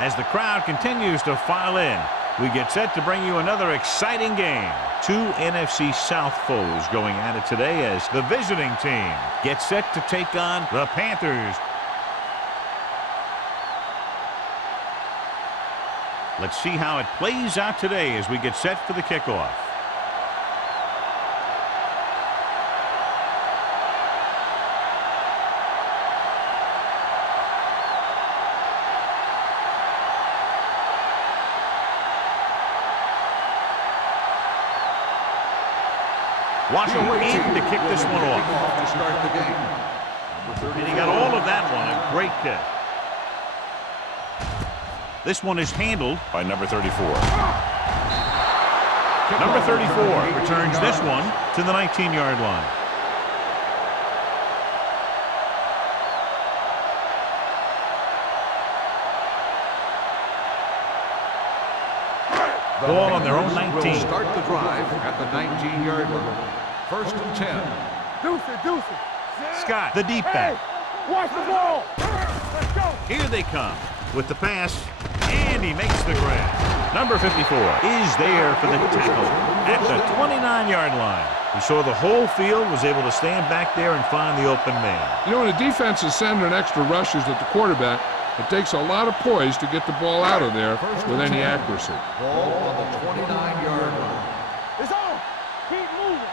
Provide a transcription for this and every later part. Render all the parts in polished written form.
As the crowd continues to file in, we get set to bring you another exciting game. Two NFC South foes going at it today as the visiting team gets set to take on the Panthers. Let's see how it plays out today as we get set for the kickoff. Washington aimed to kick this one off. To start the game. And he got all of that one. A great kick. This one is handled by number 34. Number 34 returns this one to the 19-yard line. Ball on their own 19. Start the drive at the 19-yard line. First and 10. Deuce it. Scott, the deep back. Hey, watch the ball. Let's go. Here they come with the pass, and he makes the grab. Number 54 is there for the tackle at the 29-yard line. He saw the whole field, was able to stand back there and find the open man. You know, when a defense is sending extra rushers at the quarterback, it takes a lot of poise to get the ball out of there with any accuracy. Ball on the 29-yard line. It's on. Keep moving.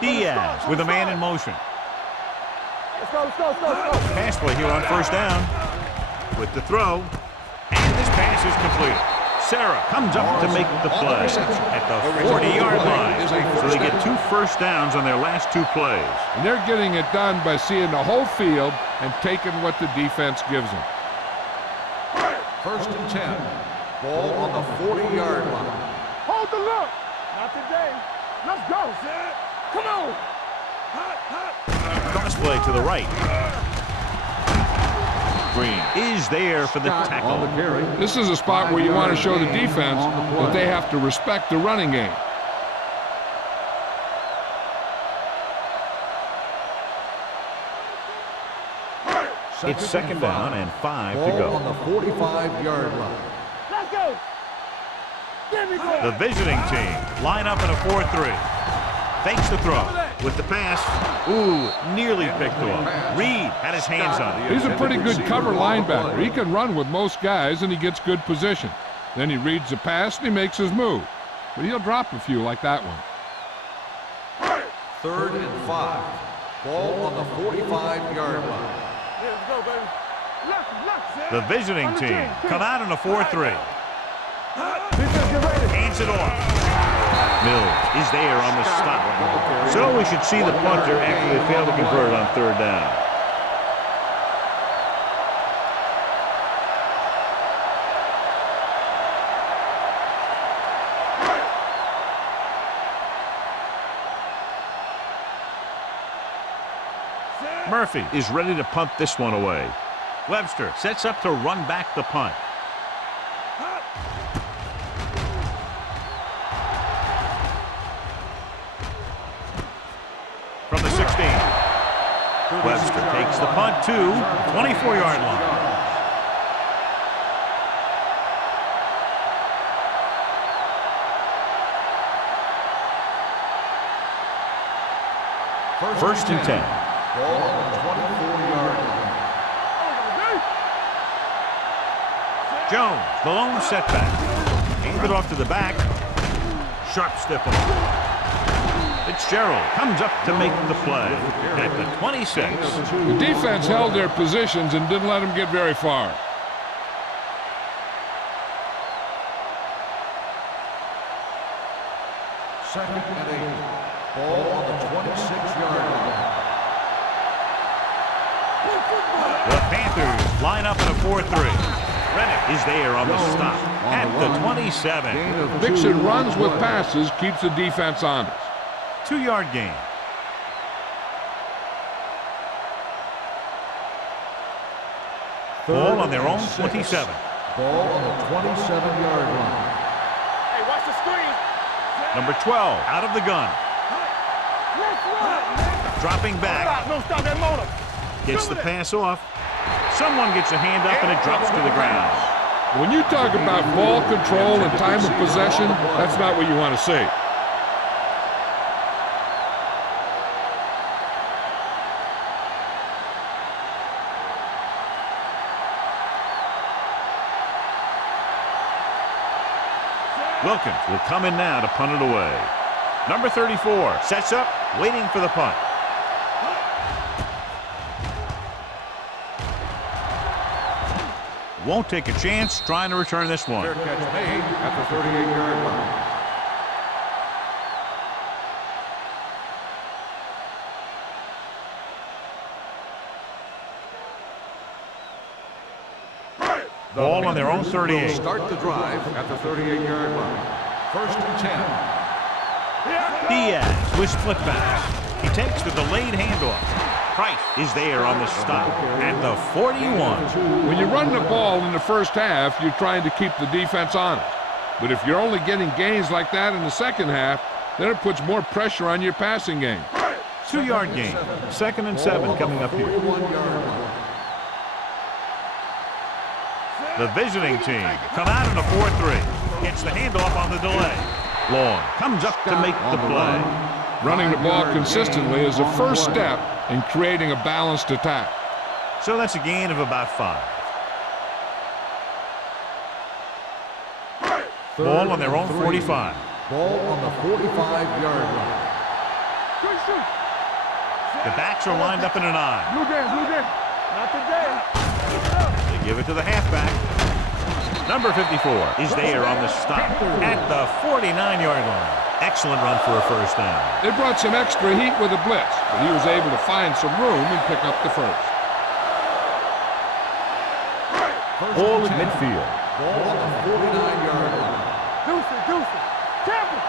Diaz with a man in motion. Let's go. Pass play here on first down with the throw, and this pass is complete. Sarah comes up to make the play at the 40-yard line. So they get 2 first downs on their last 2 plays. And they're getting it done by seeing the whole field and taking what the defense gives them. First and 10. Ball on the 40-yard line. Hold the look. Not today. Let's go. Come on. Cross play to the right. Green is there for the tackle. This is a spot where you want to show the defense that they have to respect the running game. It's second down and 5 to Ball on go. the 45-yard line. Let's go. Give me The visiting team line up in a 4-3. Fakes the throw with the pass. Ooh, nearly picked off. Reed had his hands on it. He's a pretty good cover linebacker. He can run with most guys, and he gets good position. Then he reads the pass, and he makes his move. But he'll drop a few like that one. Third and 5. Ball on the 45-yard line. Let's go, baby. Look. The visiting team come out in a 4-3. Defense, get ready. Hands it off. Mills is there on the stop. So we should see the punter after they fail to convert on third down. Murphy is ready to punt this one away. Webster sets up to run back the punt. From the 16. Webster takes the punt to 24-yard line. First and 10. Ball on the 24-yard line. Jones, the lone setback. Handed off to the back. Sharp stiff one. Fitzgerald comes up to make the play at the 26. The defense held their positions and didn't let them get very far. Second and 8. Ball on the 26-yard line. The Panthers line up in a 4-3. Reddick is there on the stop at the 27. Mixing runs with passes keeps the defense honest. 2-yard gain. Ball on their own 27. Ball on the 27-yard line. Hey, watch the screen. Number 12 out of the gun. Let's run. Dropping back. Stop, no, stop that motor. Gets the pass off. Someone gets a hand up and it drops to the ground. When you talk about ball control and time of possession, that's not what you want to see. Wilkins will come in now to punt it away. Number 34 sets up, waiting for the punt. Won't take a chance trying to return this one. Fair catch made at the 38-yard line. Ball on their own 38. Start the drive at the 38-yard line. First and 10. Diaz with split pass. He takes the delayed handoff. Price is there on the stop at the 41. When you run the ball in the first half, you're trying to keep the defense honest. But if you're only getting gains like that in the second half, then it puts more pressure on your passing game. 2-yard gain. 2nd and 7 coming up here. The visiting team come out in a 4-3. Gets the handoff on the delay. Long comes up to make the play. Running the ball consistently is the first step in creating a balanced attack. So that's a gain of about 5. Ball on their own 45. Ball on the 45-yard line. The backs are lined up in an I. Blue game. Not today. They give it to the halfback. Number 54 is there on the stop at the 49-yard line. Excellent run for a first down. They brought some extra heat with a blitz, but he was able to find some room and pick up the first. Ball at midfield. Ball on the 49-yard line. Deuce. Campbell.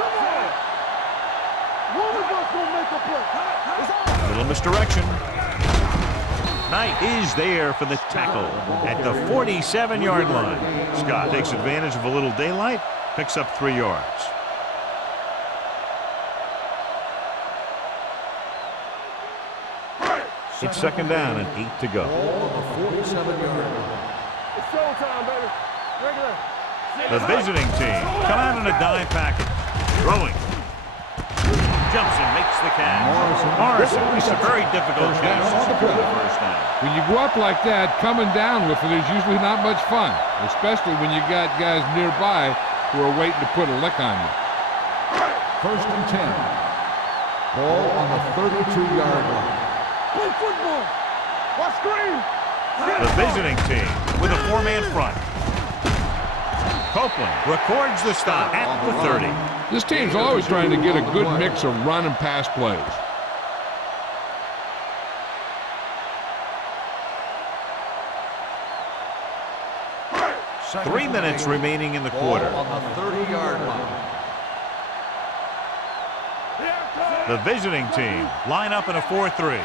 Come on. One of us gonna make a play. It's on. Little misdirection. Knight is there for the tackle at the 47-yard line. Scott takes advantage of a little daylight, picks up 3 yards. It's 2nd down and 8 to go. Ball on the 47-yard line. It's showtime, baby. Regular. The visiting team come out in a dime package. Throwing. Jumps and makes the catch. Morrison makes a very difficult catch to secure the first down. When you go up like that, coming down with it is usually not much fun, especially when you got guys nearby who are waiting to put a lick on you. First and 10. Ball on the 32-yard line. Play football. Watch screen. The visiting team with a 4-man front. Copeland records the stop at the 30. This team's always trying to get a good mix of run and pass plays. Second 3 minutes remaining in the quarter. Ball on the 30-yard line. The visiting team line up in a 4-3.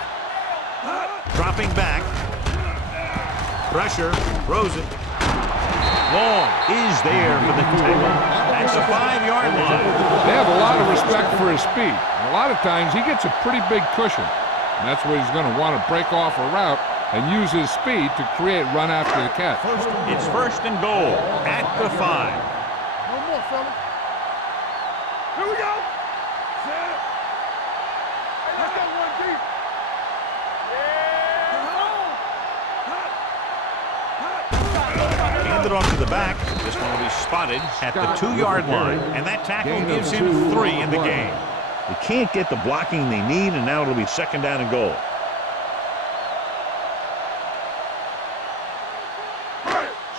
Dropping back. Pressure. Throws it. Long is there for the tackle at the 5-yard line. They have a lot of respect for his speed. And a lot of times he gets a pretty big cushion. And that's where he's going to want to break off a route and use his speed to create run after the catch. It's 1st and goal at the 5. No more, fella. Here we go. Set. Hey, let's go one deep. Handed off to the back. This one will be spotted at the 2-yard line. And that tackle gives him 3 in the game. They can't get the blocking they need, and now it'll be 2nd down and goal.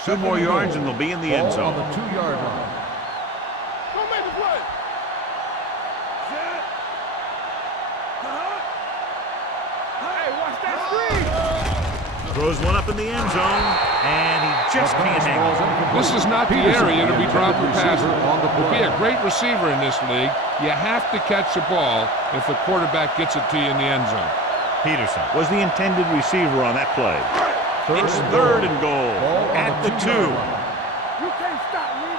Two more yards and they'll be in the end Ball on zone. the 2-yard line. Go make the play. Set. Hey, watch that screen. Throws one up in the end zone, and he just can't hang it. This is not the area to be dropping passes. To be a great receiver in this league, you have to catch the ball if the quarterback gets it to you in the end zone. Peterson was the intended receiver on that play. It's 3rd and goal at the 2. You can't stop me.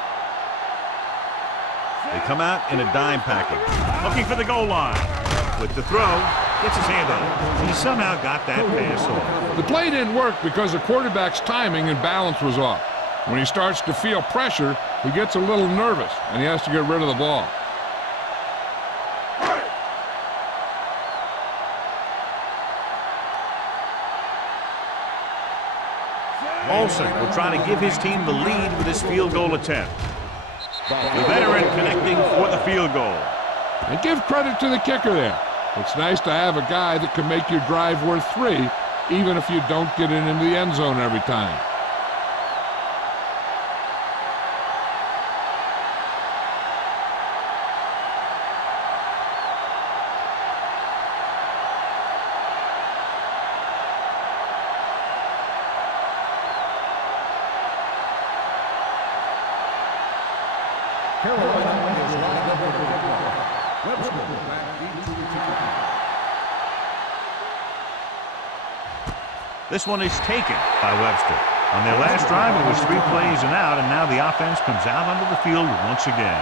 They come out in a dime package, looking for the goal line. With the throw, Gets his hand on it. He somehow got that pass off. The play didn't work because the quarterback's timing and balance was off. When he starts to feel pressure, he gets a little nervous, and he has to get rid of the ball. Olsen will try to give his team the lead with his field goal attempt. The veteran connecting for the field goal. And give credit to the kicker there. It's nice to have a guy that can make your drive worth 3, even if you don't get it into the end zone every time. Carolina is lined up for the kickoff. Webster back into the kickoff. This one is taken by Webster. On their last drive, it was 3 plays and out, and now the offense comes out onto the field once again.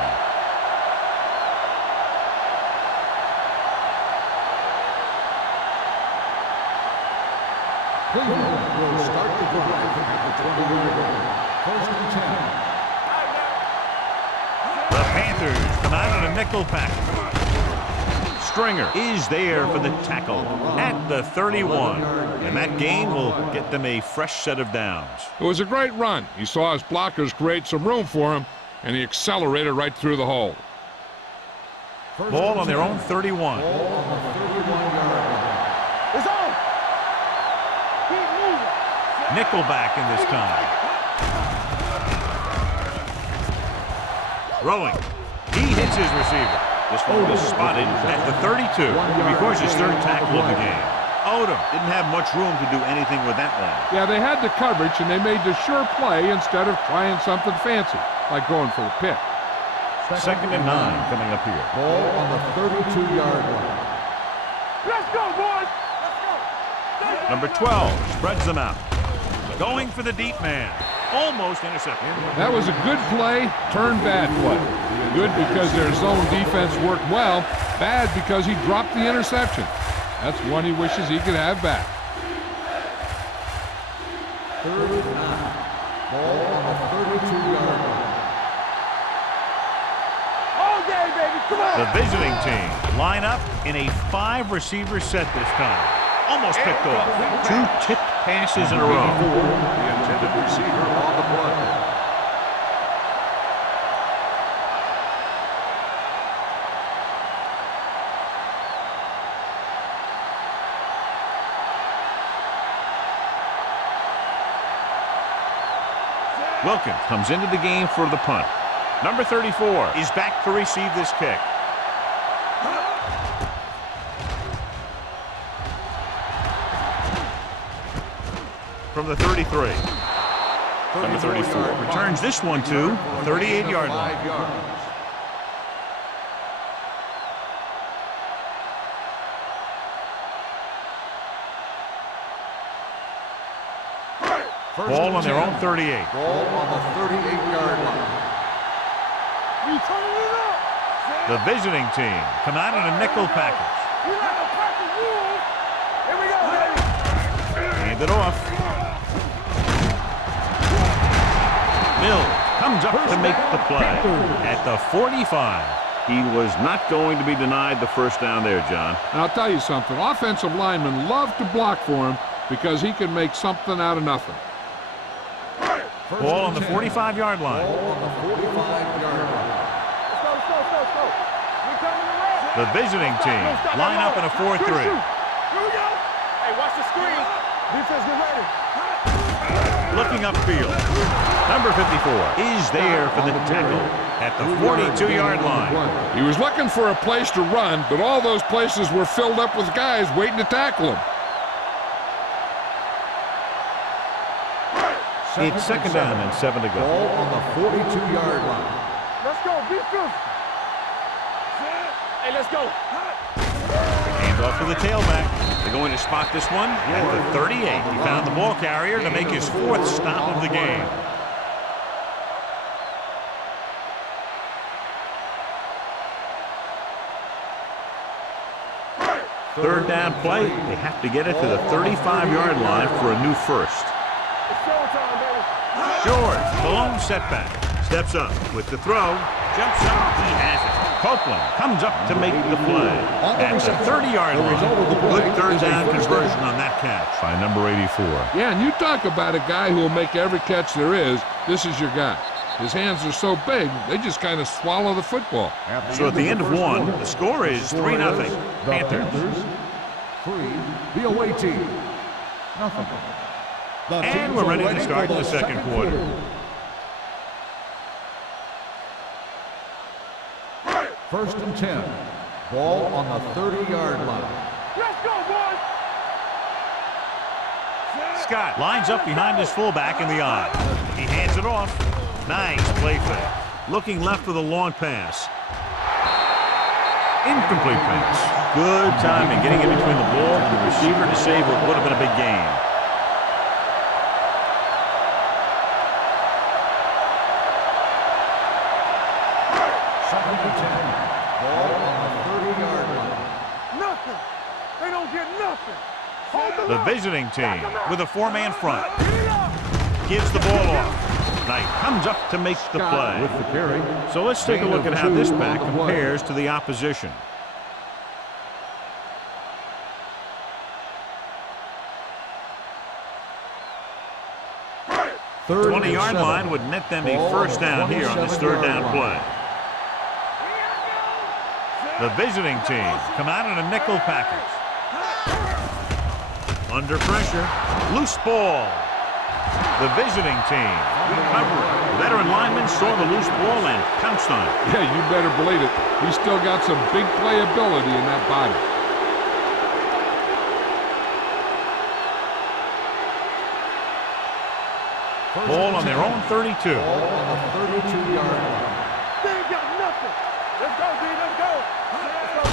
Cleveland will start the drive at the 20-yard line. 1st and 10. The Panthers come out on a nickel pack. Stringer is there for the tackle at the 31. And that gain will get them a fresh set of downs. It was a great run. He saw his blockers create some room for him, and he accelerated right through the hole. Ball on their own 31. Ball on the 31-yard line. It's on. Keep moving. Nickelback in this time. Throwing. He hits his receiver. This one is spotted at the 32. He records his 3rd tackle of the game. Odom didn't have much room to do anything with that one. Yeah, they had the coverage, and they made the sure play instead of trying something fancy, like going for a pick. 2nd and 9 coming up here. Ball on the 32-yard line. Let's go, boys. Let's go. Number 12 spreads them out. Going for the deep man. Almost intercepted. That was a good play, turned bad play. Good because their zone defense worked well. Bad because he dropped the interception. That's one he wishes he could have back. 3rd and 9. Ball on the 32-yard line. All day, baby. Come on. The visiting team line up in a 5-receiver set this time. Almost picked off. 2 tipped passes in a row. The intended receiver on the play. Wilkins comes into the game for the punt. Number 34 is back to receive this kick. From the 33. Number 34 returns this one to the 38-yard line. 5 yards. Ball on their own 38. Ball on the 38-yard line. We turning it up. The visiting team come out in a nickel package. We like a pack of wolves. Here we go, baby. Hand it off. Mills comes up to make the play at the 45. He was not going to be denied the 1st down there, John. And I'll tell you something. Offensive linemen love to block for him because he can make something out of nothing. Ball on the 45-yard line. Ball on the 45-yard line. Let's go. We coming around. The visiting team line up in a 4-3. Here we go. Hey, watch the screen. Defense, get ready. Looking upfield. Number 54 is there for the tackle at the 42-yard line. He was looking for a place to run, but all those places were filled up with guys waiting to tackle him. It's 2nd down and 7 to go. Ball on the 42-yard line. Let's go. Be physical. Hey, let's go. Hand off to the tailback. They're going to spot this one at the 38. He found the ball carrier to make his 4th stop of the game. Third down play, they have to get it to the 35-yard line for a new first. George, the lone setback, steps up with the throw, jumps up, he has it. Copeland comes up to make the play at the 30-yard line. Good third down conversion on that catch by number 84. Yeah, and you talk about a guy who will make every catch there is. This is your guy. His hands are so big, they just kind of swallow the football. So at the end of one, the score is 3-0. Panthers. 3, the away team. Nothing. And we're ready to start the second quarter. First and 10. Ball on the 30-yard line. Let's go, boys! Scott lines up behind his fullback in the I. He hands it off. Nice play fake. Looking left with a long pass. Incomplete pass. Good timing getting in between the ball and the receiver to save what would have been a big gain. Second and 10. Ball on the 30-yard line. Nothing! They don't get nothing! Hold The visiting team with a four-man front. Gives the ball off. Knight comes up to make the play. With the carry. So let's take a look at how this back compares to the opposition. 20-yard line would net them a first down here on this third down play. The visiting team come out in a nickel package. Under pressure, loose ball. The visiting team recovered. Veteran lineman saw the loose ball and pounced on it. Yeah, you better believe it. He's still got some big playability in that body. Ball on their own 32. Ball on the 32-yard line. They ain't got nothing! Let's go, D, let's go!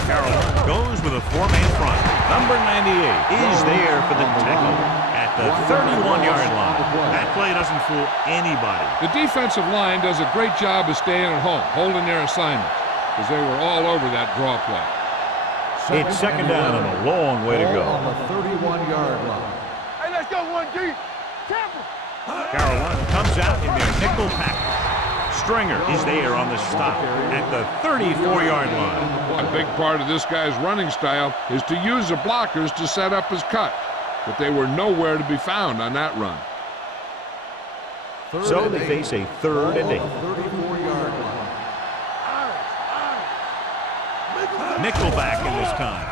Carroll goes with a four-man front. Number 98 is there for the tackle at the 31-yard line. That play doesn't fool anybody. The defensive line does a great job of staying at home, holding their assignment, because they were all over that draw play. It's second down and a long way to go. Ball on the 31-yard line. Hey, let's go, 1D! Tampa! Carolina comes out in their nickel package. Stringer is there on the stop at the 34-yard line. A big part of this guy's running style is to use the blockers to set up his cut, but they were nowhere to be found on that run. So they face a third and 8. 34-yard line. Nickelback in this time.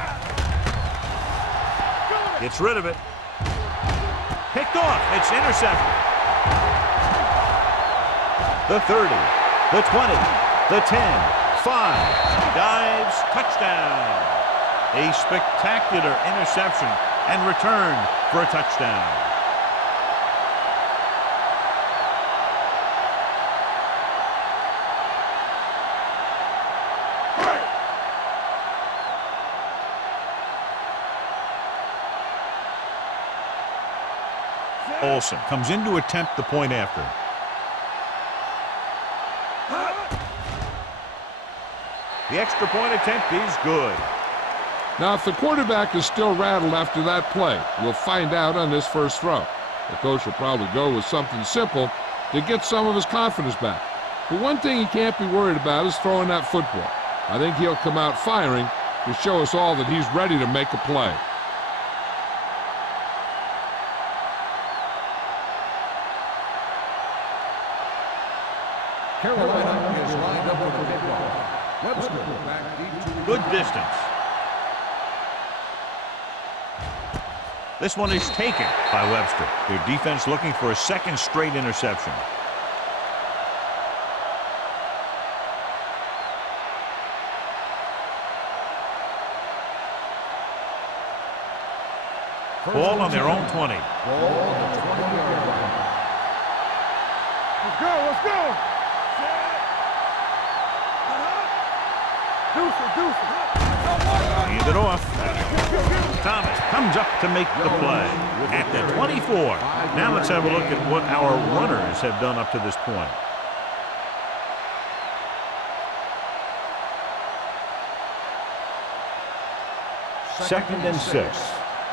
Gets rid of it. Picked off. It's intercepted. The 30, the 20, the 10, 5. Dives, touchdown. A spectacular interception and return for a touchdown. Olsen comes in to attempt the point after. The extra point attempt is good. Now, if the quarterback is still rattled after that play, we'll find out on this first throw. The coach will probably go with something simple to get some of his confidence back. But one thing he can't be worried about is throwing that football. I think he'll come out firing to show us all that he's ready to make a play. Carolina is lined up with a kickoff. Webster back deep to Good distance. This one is taken by Webster. Their defense looking for a second straight interception. Ball on their own 20. ball on the 20-yard line. Let's go, let's go! Hand it off. Thomas comes up to make the play at the 24. Now let's have a look at what our runners have done up to this point. 2nd and 6.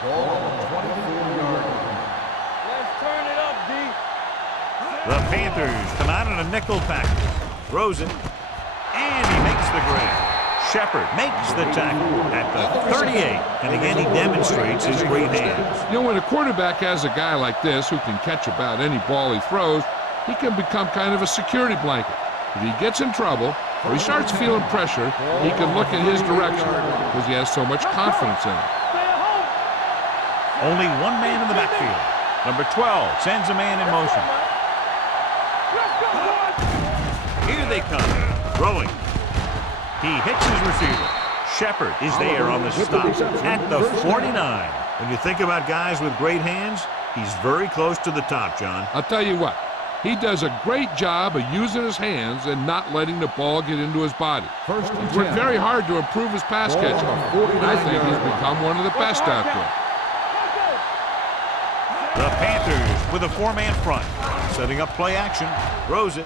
Ball on the 24-yard line. Let's turn it up, D. The Panthers come out in a nickel package. Throws it. And he makes the grab. Shepard makes the tackle at the 38. And again, he demonstrates his great hands. You know, when a quarterback has a guy like this who can catch about any ball he throws, he can become kind of a security blanket. If he gets in trouble or he starts feeling pressure, he can look in his direction because he has so much confidence in him. Only one man in the backfield. Number 12 sends a man in motion. Here they come. Throwing. He hits his receiver. Shepard is there on the stop at the 49. When you think about guys with great hands, he's very close to the top, John. I'll tell you what, he does a great job of using his hands and not letting the ball get into his body. First and He's worked 10. very hard to improve his pass catching, and I think he's become one of the best out there. The Panthers with a 4-man front. Setting up play action. Throws it.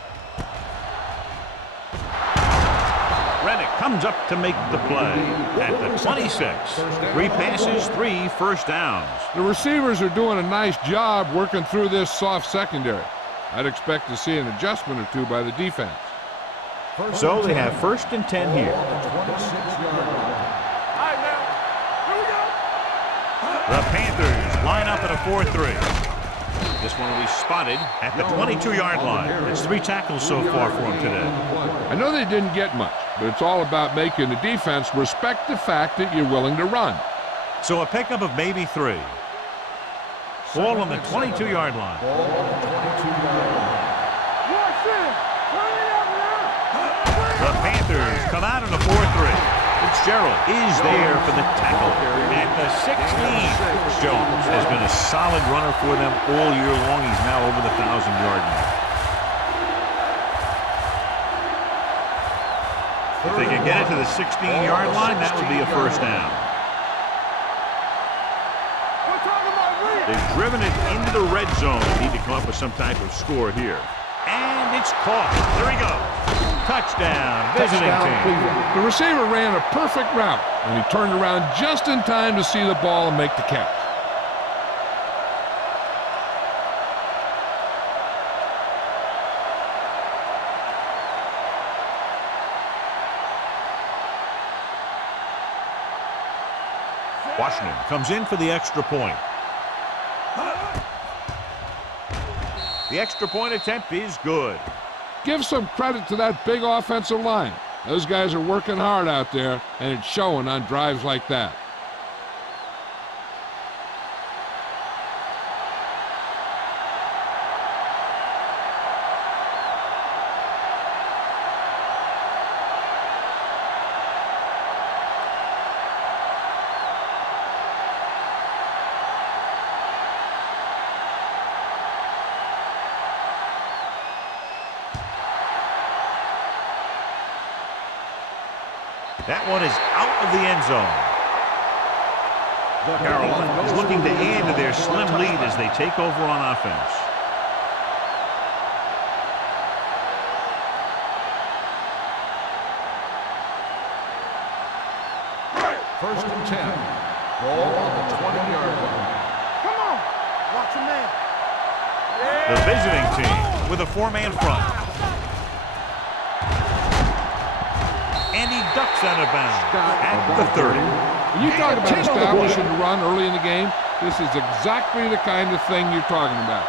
Reddick comes up to make the play at the 26. 3 passes, 3 first downs. The receivers are doing a nice job working through this soft secondary. I'd expect to see an adjustment or two by the defense. So they have 1st and 10 here. On the 26-yard line. All right, now. Here we go. The Panthers line up at a 4-3. This one will be spotted at the 22-yard line. That's 3 tackles so far for him today. I know they didn't get much, but it's all about making the defense respect the fact that you're willing to run. So a pickup of maybe 3. Ball on the 22-yard line. Ball on the 22-yard line. Watch it. Turn it up now. The Panthers come out in a 4-3. Fitzgerald is there for the tackle at the 16. Jones has been a solid runner for them all year long. He's now over the 1,000-yard mark. If they can get it to the 16-yard line, that would be a first down. We're talking about real. They've driven it into the red zone. They need to come up with some type of score here. And it's caught. There he goes. Touchdown, visiting team. The receiver ran a perfect route, and he turned around just in time to see the ball and make the catch. Washington comes in for the extra point. The extra point attempt is good. Give some credit to that big offensive line. Those guys are working hard out there, and it's showing on drives like that. That one is out of the end zone. Carolina is looking to add to their slim lead as they take over on offense. First and 10. Ball on the 20-yard line. Come on. Watch your man. The visiting team with a 4-man front. And he ducks out of bounds at the 30. When you talk about establishing the run early in the game, this is exactly the kind of thing you're talking about.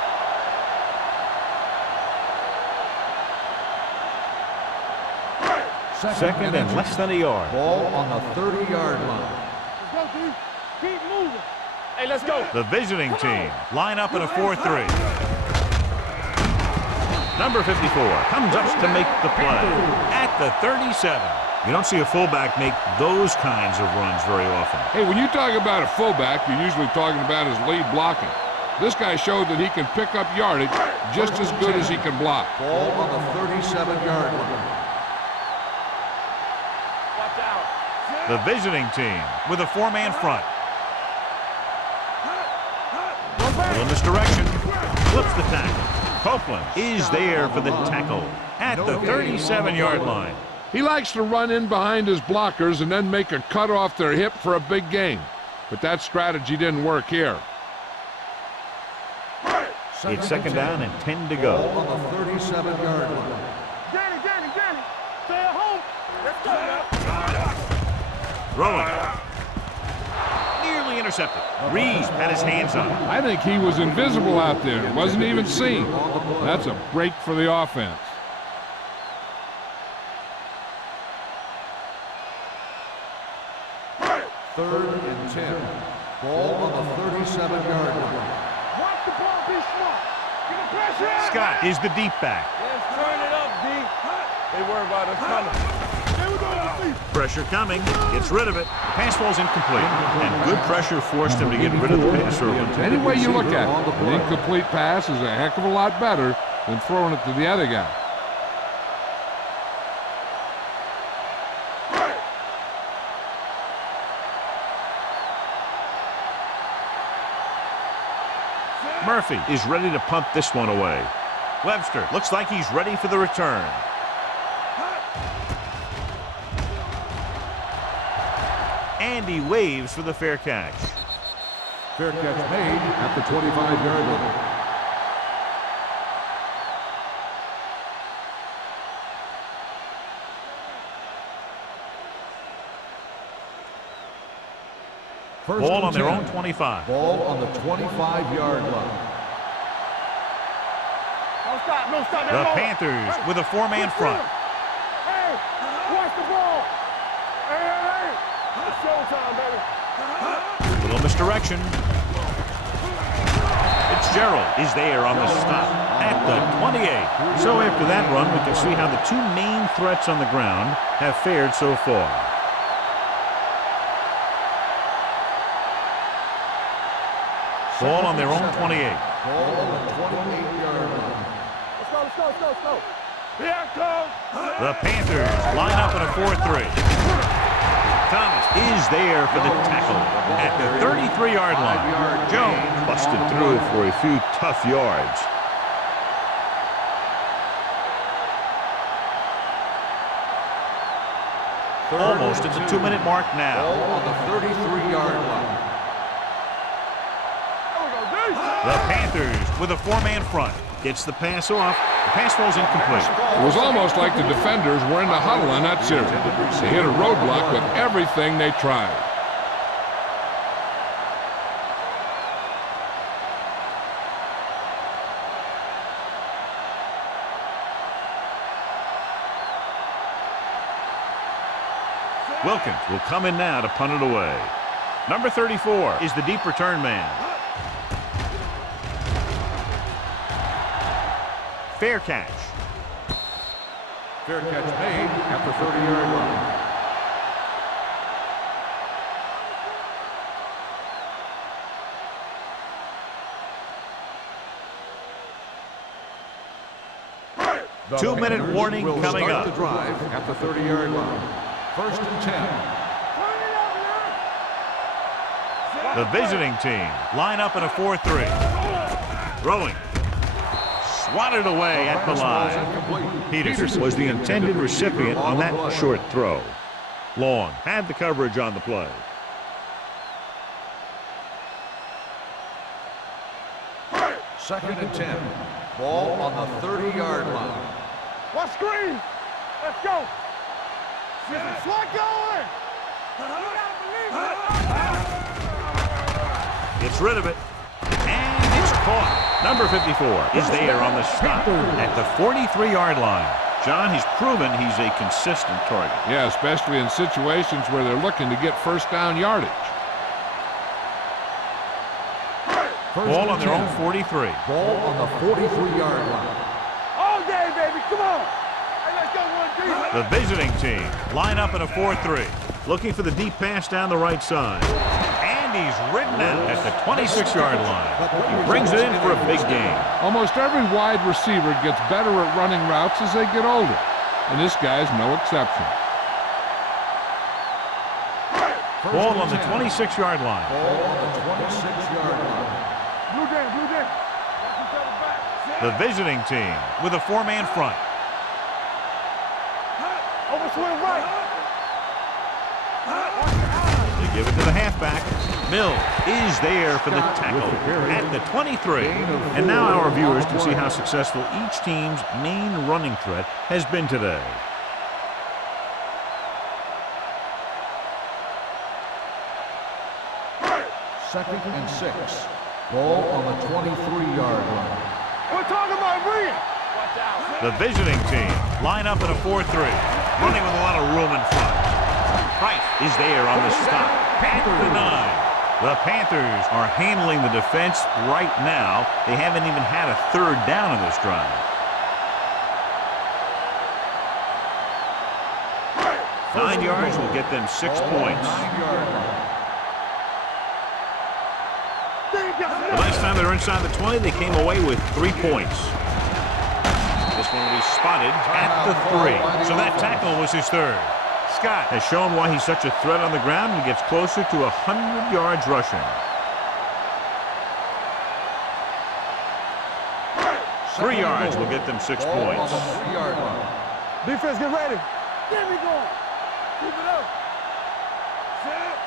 Second and less than a yard. Ball on the 30-yard line. Let's go, D. Keep moving. Hey, let's go. The visiting team line up in a 4-3. Number 54 comes up to make the play at the 37. You don't see a fullback make those kinds of runs very often. Hey, when you talk about a fullback, you're usually talking about his lead blocking. This guy showed that he can pick up yardage just as good as he can block. Ball on the 37-yard line. Watch out. The visiting team with a 4-man front. Little misdirection. Flips the tackle. Copeland is there for the tackle at the 37-yard line. He likes to run in behind his blockers and then make a cut off their hip for a big gain. but that strategy didn't work here. It's second down and 10 to go. Ball on the 37-yard line. Danny, stay at home. Let's go now. Throwing. Nearly intercepted. Reed had his hands on it. I think he was invisible out there. Wasn't even seen. That's a break for the offense. Third and 10. Ball on the 37-yard line. Watch the ball, be smart. Get the pressure out. Scott is the deep back. Let's turn it up, D. They worry about us coming. There we go, see. Pressure coming. Gets rid of it. The pass ball's incomplete. And good pressure forced him to get rid of the pass early. Any way you look at it, an incomplete pass is a heck of a lot better than throwing it to the other guy. Murphy is ready to punt this one away. Webster looks like he's ready for the return. And he waves for the fair catch. Fair catch made at the 25-yard line. Ball on their own 25. Ball on the 25-yard line. No stop. The Panthers with a four-man front. Hey, watch the ball. Hey. It's showtime, baby. Little misdirection. Fitzgerald is there on the stop at the 28. So after that run, we can see how the two main threats on the ground have fared so far. Ball on their own 28. Ball on the 28-yard line. Let's go. Here it comes. The Panthers line up in a 4-3. Thomas is there for the tackle at the 33-yard line. Jones busted through for a few tough yards. Almost at the 2-minute mark now. Ball on the 33-yard line. The Panthers with a four-man front. Gets the pass off. The pass falls incomplete. It was almost like the defenders were in the huddle on that series. They hit a roadblock with everything they tried. Wilkins will come in now to punt it away. Number 34 is the deep return man. Fair catch. Fair catch made at the 30-yard line. The 2-minute Panthers warning will coming start up. the drive at the 30-yard line. First and 10. The visiting team line up in a 4-3. Throwing. Swatted away at the line. Peterson was the intended recipient on that short throw. Long had the coverage on the play. Second and 10. Ball on the 30-yard line. What screen? Let's go. Slot going. Gets rid of it. And it's caught. Number 54 is there on the stop at the 43-yard line. John, he's proven he's a consistent target. Yeah, especially in situations where they're looking to get first down yardage. Ball on their own 43. Ball on the 43-yard line. All day, baby. Come on. Hey, let's go one deep. The visiting team line up in a 4-3. Looking for the deep pass down the right side. And he's ridden out at the 26-yard line. He brings it in for a big gain. Almost every wide receiver gets better at running routes as they get older, and this guy's no exception. Ball on the 26-yard line. Ball on the 26-yard line. Blue Dan. Watch each other back. The visiting team with a four-man front. Over swing right. He Give it to the halfback. Mills is there for the tackle at the 23. And now our viewers can see how successful each team's main running threat has been today. Second and 6. Ball on the 23-yard line. We're talking about bringing. Watch out. The visiting team line up in a 4-3, running with a lot of room in front. Price is there on the stop at the 9. The Panthers are handling the defense right now. They haven't even had a third down in this drive. Nine yards will get them 6 points. 9-yard line. The last time they were inside the 20, they came away with 3 points. This one will be spotted at the 3. So that tackle was his third. Scott has shown why he's such a threat on the ground and gets closer to 100 yards rushing. 3 yards will get them 6 points. On the 3-yard line. Defense, get ready. Get me going. Keep it up. Set.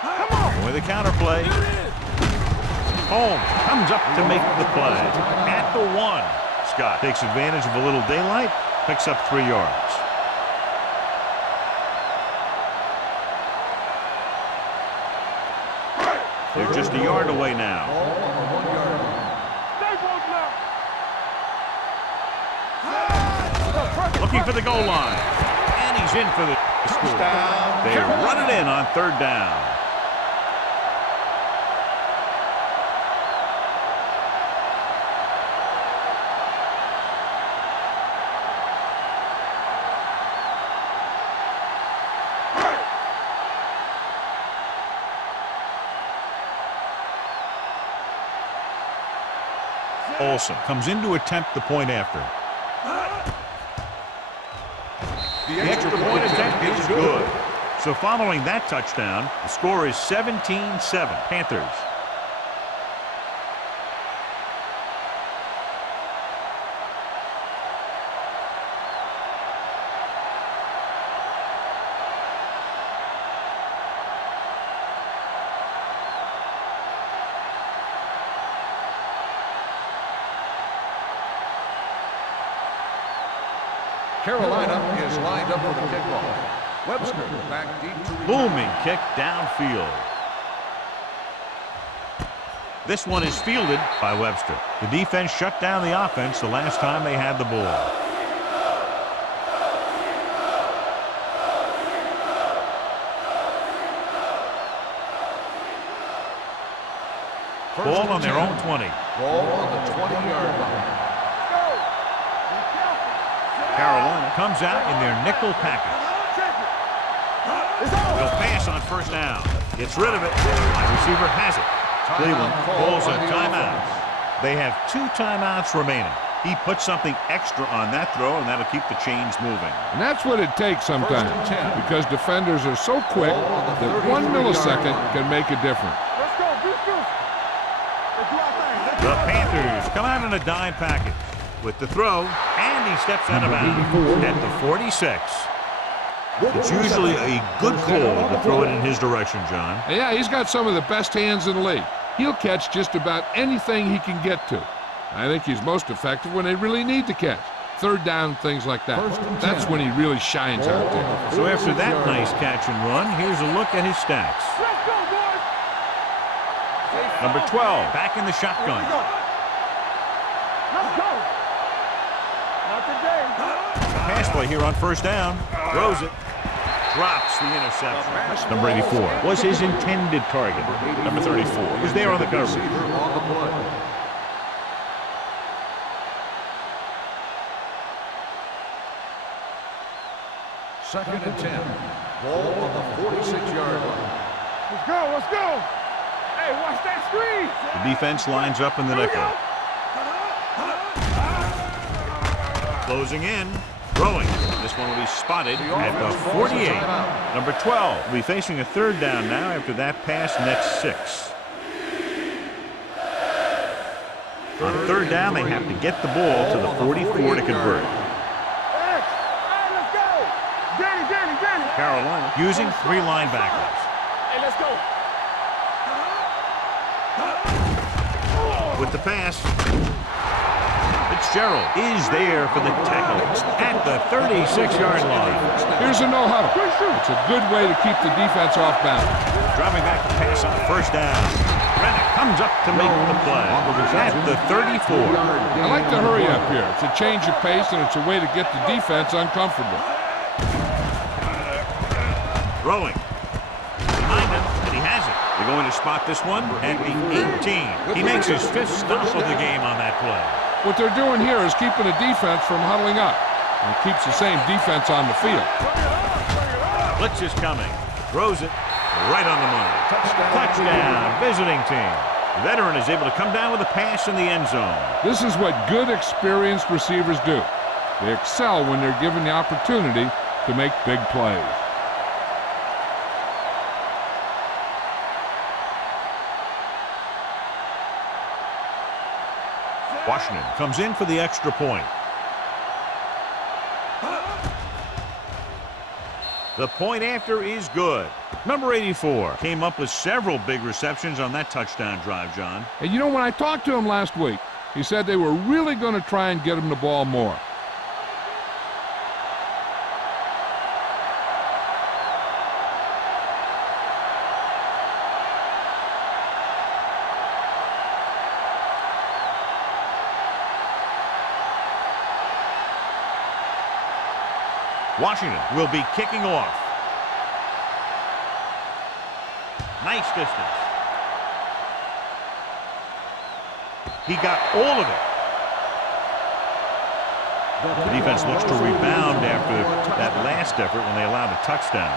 Come on. With a counter play. Holmes comes up to make the play at the 1. Scott takes advantage of a little daylight, picks up 3 yards. They're just a yard away now. Ball on the 1-yard line. Looking for the goal line. And he's in for the score. They run it in on 3rd down. Olsen comes in to attempt the point after. The extra point attempt is good. So following that touchdown, the score is 17-7 Panthers. Carolina is lined up for the kickoff. Webster back deep to return. Booming kick downfield. This one is fielded by Webster. The defense shut down the offense the last time they had the ball. Ball on their own 20. Ball on the 20-yard line. Carolina comes out in their nickel package. They'll pass on 1st down. Gets rid of it. Wide receiver has it. Cleveland calls a timeout. They have 2 timeouts remaining. He puts something extra on that throw, and that'll keep the chains moving. And that's what it takes sometimes, because defenders are so quick that 1 millisecond can make a difference. Let's go. The Panthers come out in a dime package with the throw, and he steps out of bounds at the 46. It's usually a good call to throw it in his direction, John. Yeah, he's got some of the best hands in the league. He'll catch just about anything he can get to. I think he's most effective when they really need to catch. 3rd down, things like that. That's when he really shines out there. So after that nice catch and run, here's a look at his stats. Let's go, boys. Number 12, back in the shotgun. Let's go. Not today. Pass play here on 1st down. Throws it. Drops the interception. Number 84 was his intended target. Number 34 was there on the coverage. On the play. Second and 10. Ball on the 46-yard line. Let's go. Let's go. Hey, watch that screen. The defense lines up in the nickel. Closing in. Throwing. This one will be spotted at the 48. Number 12 will be facing a 3rd down now after that pass next 6. On 3rd down, they have to get the ball to the 44 to convert. Hey, let's go. Danny. Carolina using 3 linebackers. Hey, let's go. With the pass, Fitzgerald is there for the tackle at the 36-yard line. Here's a no-huddle. It's a good way to keep the defense off balance. Dropping back to pass on first down. Rennick comes up to make the play at the 34. I like to hurry up here. It's a change of pace, and it's a way to get the defense uncomfortable. Throwing. Behind him, and he has it. They're going to spot this one at the 18. He makes his 5th stop of the game on that play. What they're doing here is keeping the defense from huddling up. And it keeps the same defense on the field. Blitz is coming. Throws it right on the money. Touchdown, visiting team. The veteran is able to come down with a pass in the end zone. This is what good, experienced receivers do. They excel when they're given the opportunity to make big plays. Washington comes in for the extra point. The point after is good. Number 84 came up with several big receptions on that touchdown drive, John. And you know, when I talked to him last week, he said they were really going to try and get him the ball more. Washington will be kicking off. Nice distance. He got all of it. The defense looks to rebound after that last effort when they allowed a touchdown.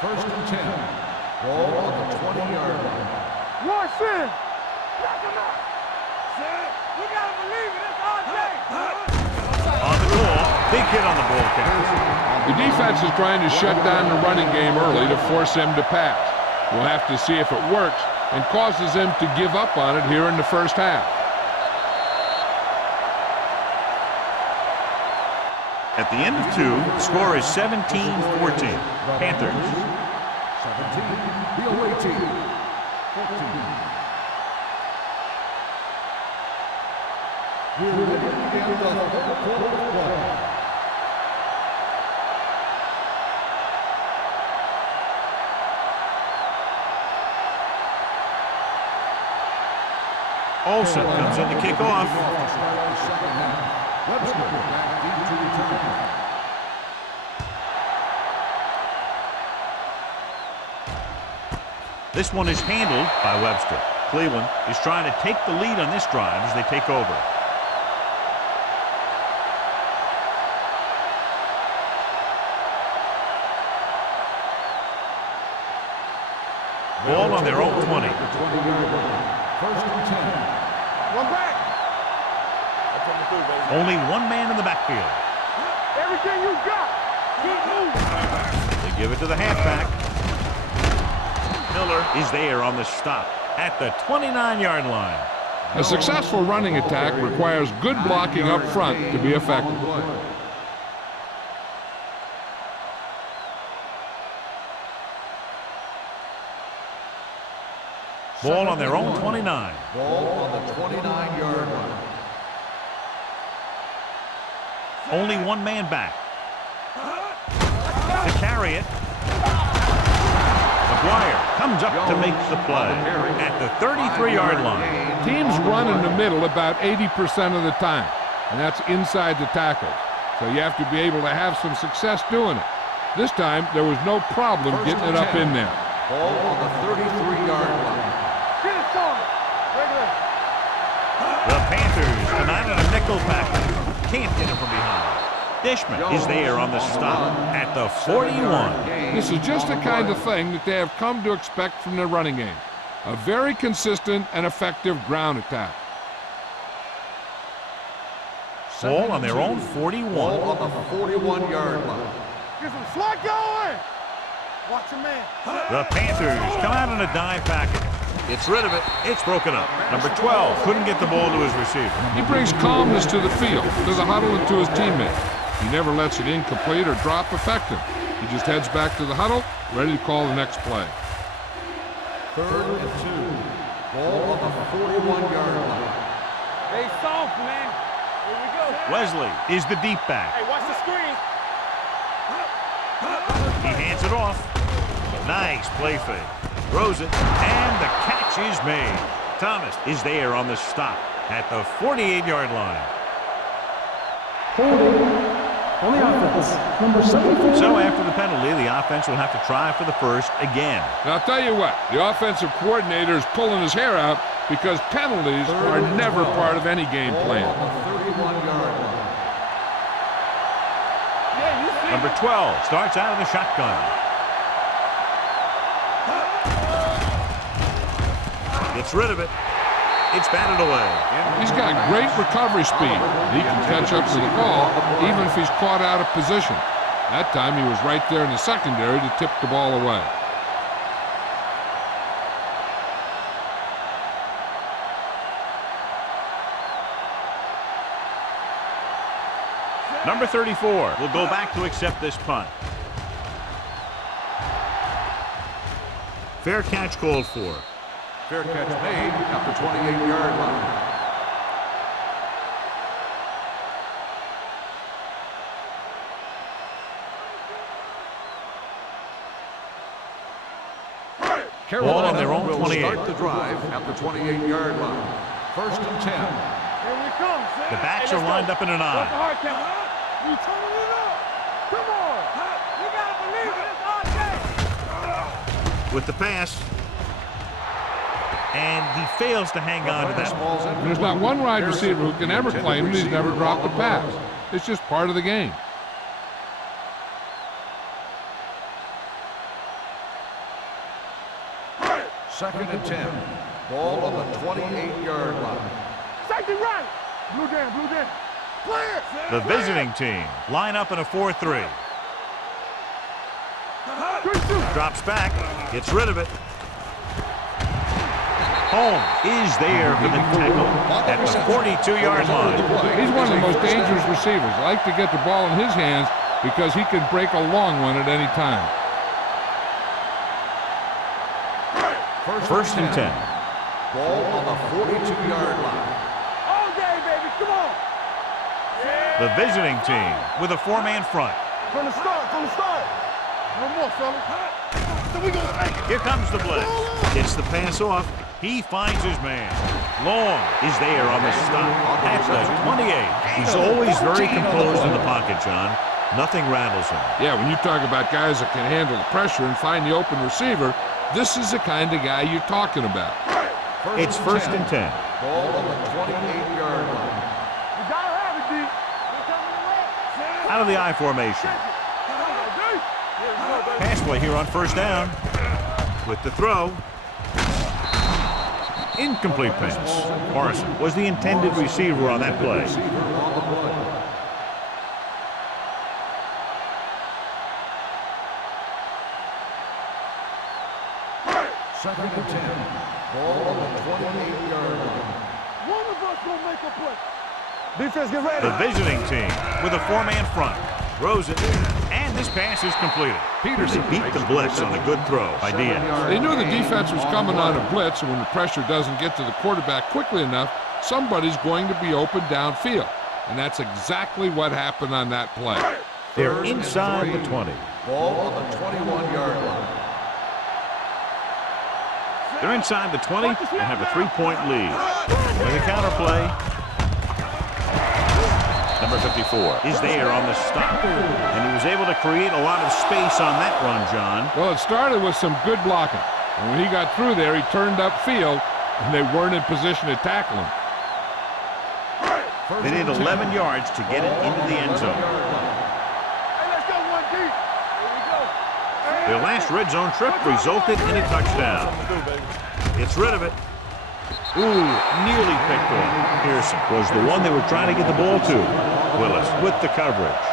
First and 10. Ball on the 20-yard line. One sin. Knock him out. We got to believe it. It's our day. On the ball. Big hit on the ball carrier. The defense is trying to shut down the running game early to force him to pass. We'll have to see if it works and causes him to give up on it here in the first half. At the end of 2, the score is 17-14. Panthers. 17. The away team. 14. We're ready to begin the fourth quarter of play. Olsen comes in to kick off. Webster back deep to return. This one is handled by Webster. Cleveland is trying to take the lead on this drive as they take over. Ball on their own 20. First and 10. One back. That's what we do, baby. Only one man in the backfield. Everything you got. Keep moving. They give it to the halfback. Miller is there on the stop at the 29-yard line. A successful running attack requires good blocking up front to be effective. Ball on their own 29. Ball on the 29-yard line. Only one man back. To carry it. McGuire comes up to make the play at the 33-yard line. Teams run in the middle about 80% of the time, and that's inside the tackles. So you have to be able to have some success doing it. This time, there was no problem getting it up in there. Ball on the 33-yard line. Get it started. Regular. The Panthers come out in a nickel package. Can't get him from behind. Dishman is there on the stop at the 41. This is just the kind of thing that they have come to expect from their running game. A very consistent and effective ground attack. Ball on their own 41. Ball on the 41-yard line. Get some slack going. Watch your man. The Panthers come out in a dime package. Gets rid of it. It's broken up. Number 12 couldn't get the ball to his receiver. He brings calmness to the field, to the huddle, and to his teammates. He never lets an incomplete or drop affect him. He just heads back to the huddle, ready to call the next play. 3rd and 2. Ball on the 41-yard line. Stay soft, man. Here we go. Wesley is the deep back. Hey, watch the screen. He hands it off. Nice play fake. Throws it, and the catch is made. Thomas is there on the stop at the 48-yard line. Holding on the offense, number 74. So after the penalty, the offense will have to try for the first again. Now, I'll tell you what, the offensive coordinator is pulling his hair out because penalties are never part of any game plan. Ball on the 31-yard line. Yeah, you see. Number 12 starts out of the shotgun. Gets rid of it. It's batted away. He's got great recovery speed. He can catch up to the ball even if he's caught out of position. That time he was right there in the secondary to tip the ball away. Number 34 will go back to accept this punt. Fair catch called for. Fair catch made at the 28-yard line. Ball on their own will 28. start the drive at the 28-yard line. 1st and 10. Here we come, Sam. The backs Hey, are let's lined go. up in an What's the eye. hard count? We turning it up. Come on. You gotta believe it. It's our day. With the pass. And he fails to hang on to that ball. There's not one wide receiver who can ever claim that he's never dropped a pass. It's just part of the game. Second and 10. Ball on the 28-yard line. Safety right. Blue down, blue down. Clear. The visiting team line up in a 4-3. Drops back. Gets rid of it. Holmes is there for the tackle at the 42-yard line. He's one of the most dangerous receivers. I like to get the ball in his hands because he can break a long one at any time. First and 10. Ball on the 42-yard line. All day, baby. Come on. The visiting team with a 4-man front. From the start, from the start. No more, fella. So we gonna make it. Here comes the blitz. Gets the pass off. He finds his man. Long is there on the stop at the 28. He's always very composed in the pocket, John. Nothing rattles him. Yeah, when you talk about guys that can handle the pressure and find the open receiver, this is the kind of guy you're talking about. It's first and 10. Ball on the 28-yard line. You gotta have it, D. They're coming away. Out of the I formation. Pass play here on first down. With the throw. Incomplete pass. Morrison was the intended receiver on that play. Second and 10. Ball on the 28-yard line. One of us gonna make a play. Defense, get ready. The visiting team with a 4-man front. Throws it, and this pass is completed. Peterson beat the blitz on a good throw by Diaz. They knew the defense was coming on a blitz, and when the pressure doesn't get to the quarterback quickly enough, somebody's going to be open downfield. And that's exactly what happened on that play. They're inside the 20. Ball on the 21-yard line. They're inside the 20 and have a 3-point lead. With a counter play. Number 54 is there on the stop. And he was able to create a lot of space on that run, John. Well, it started with some good blocking. And when he got through there, he turned upfield, and they weren't in position to tackle him. They need 11 yards to get it into the end zone. Hey, let's go one deep. Here we go. Their last red zone trip resulted in a touchdown. Gets rid of it. Ooh, nearly picked off. Pearson was the one they were trying to get the ball to. Willis with the coverage.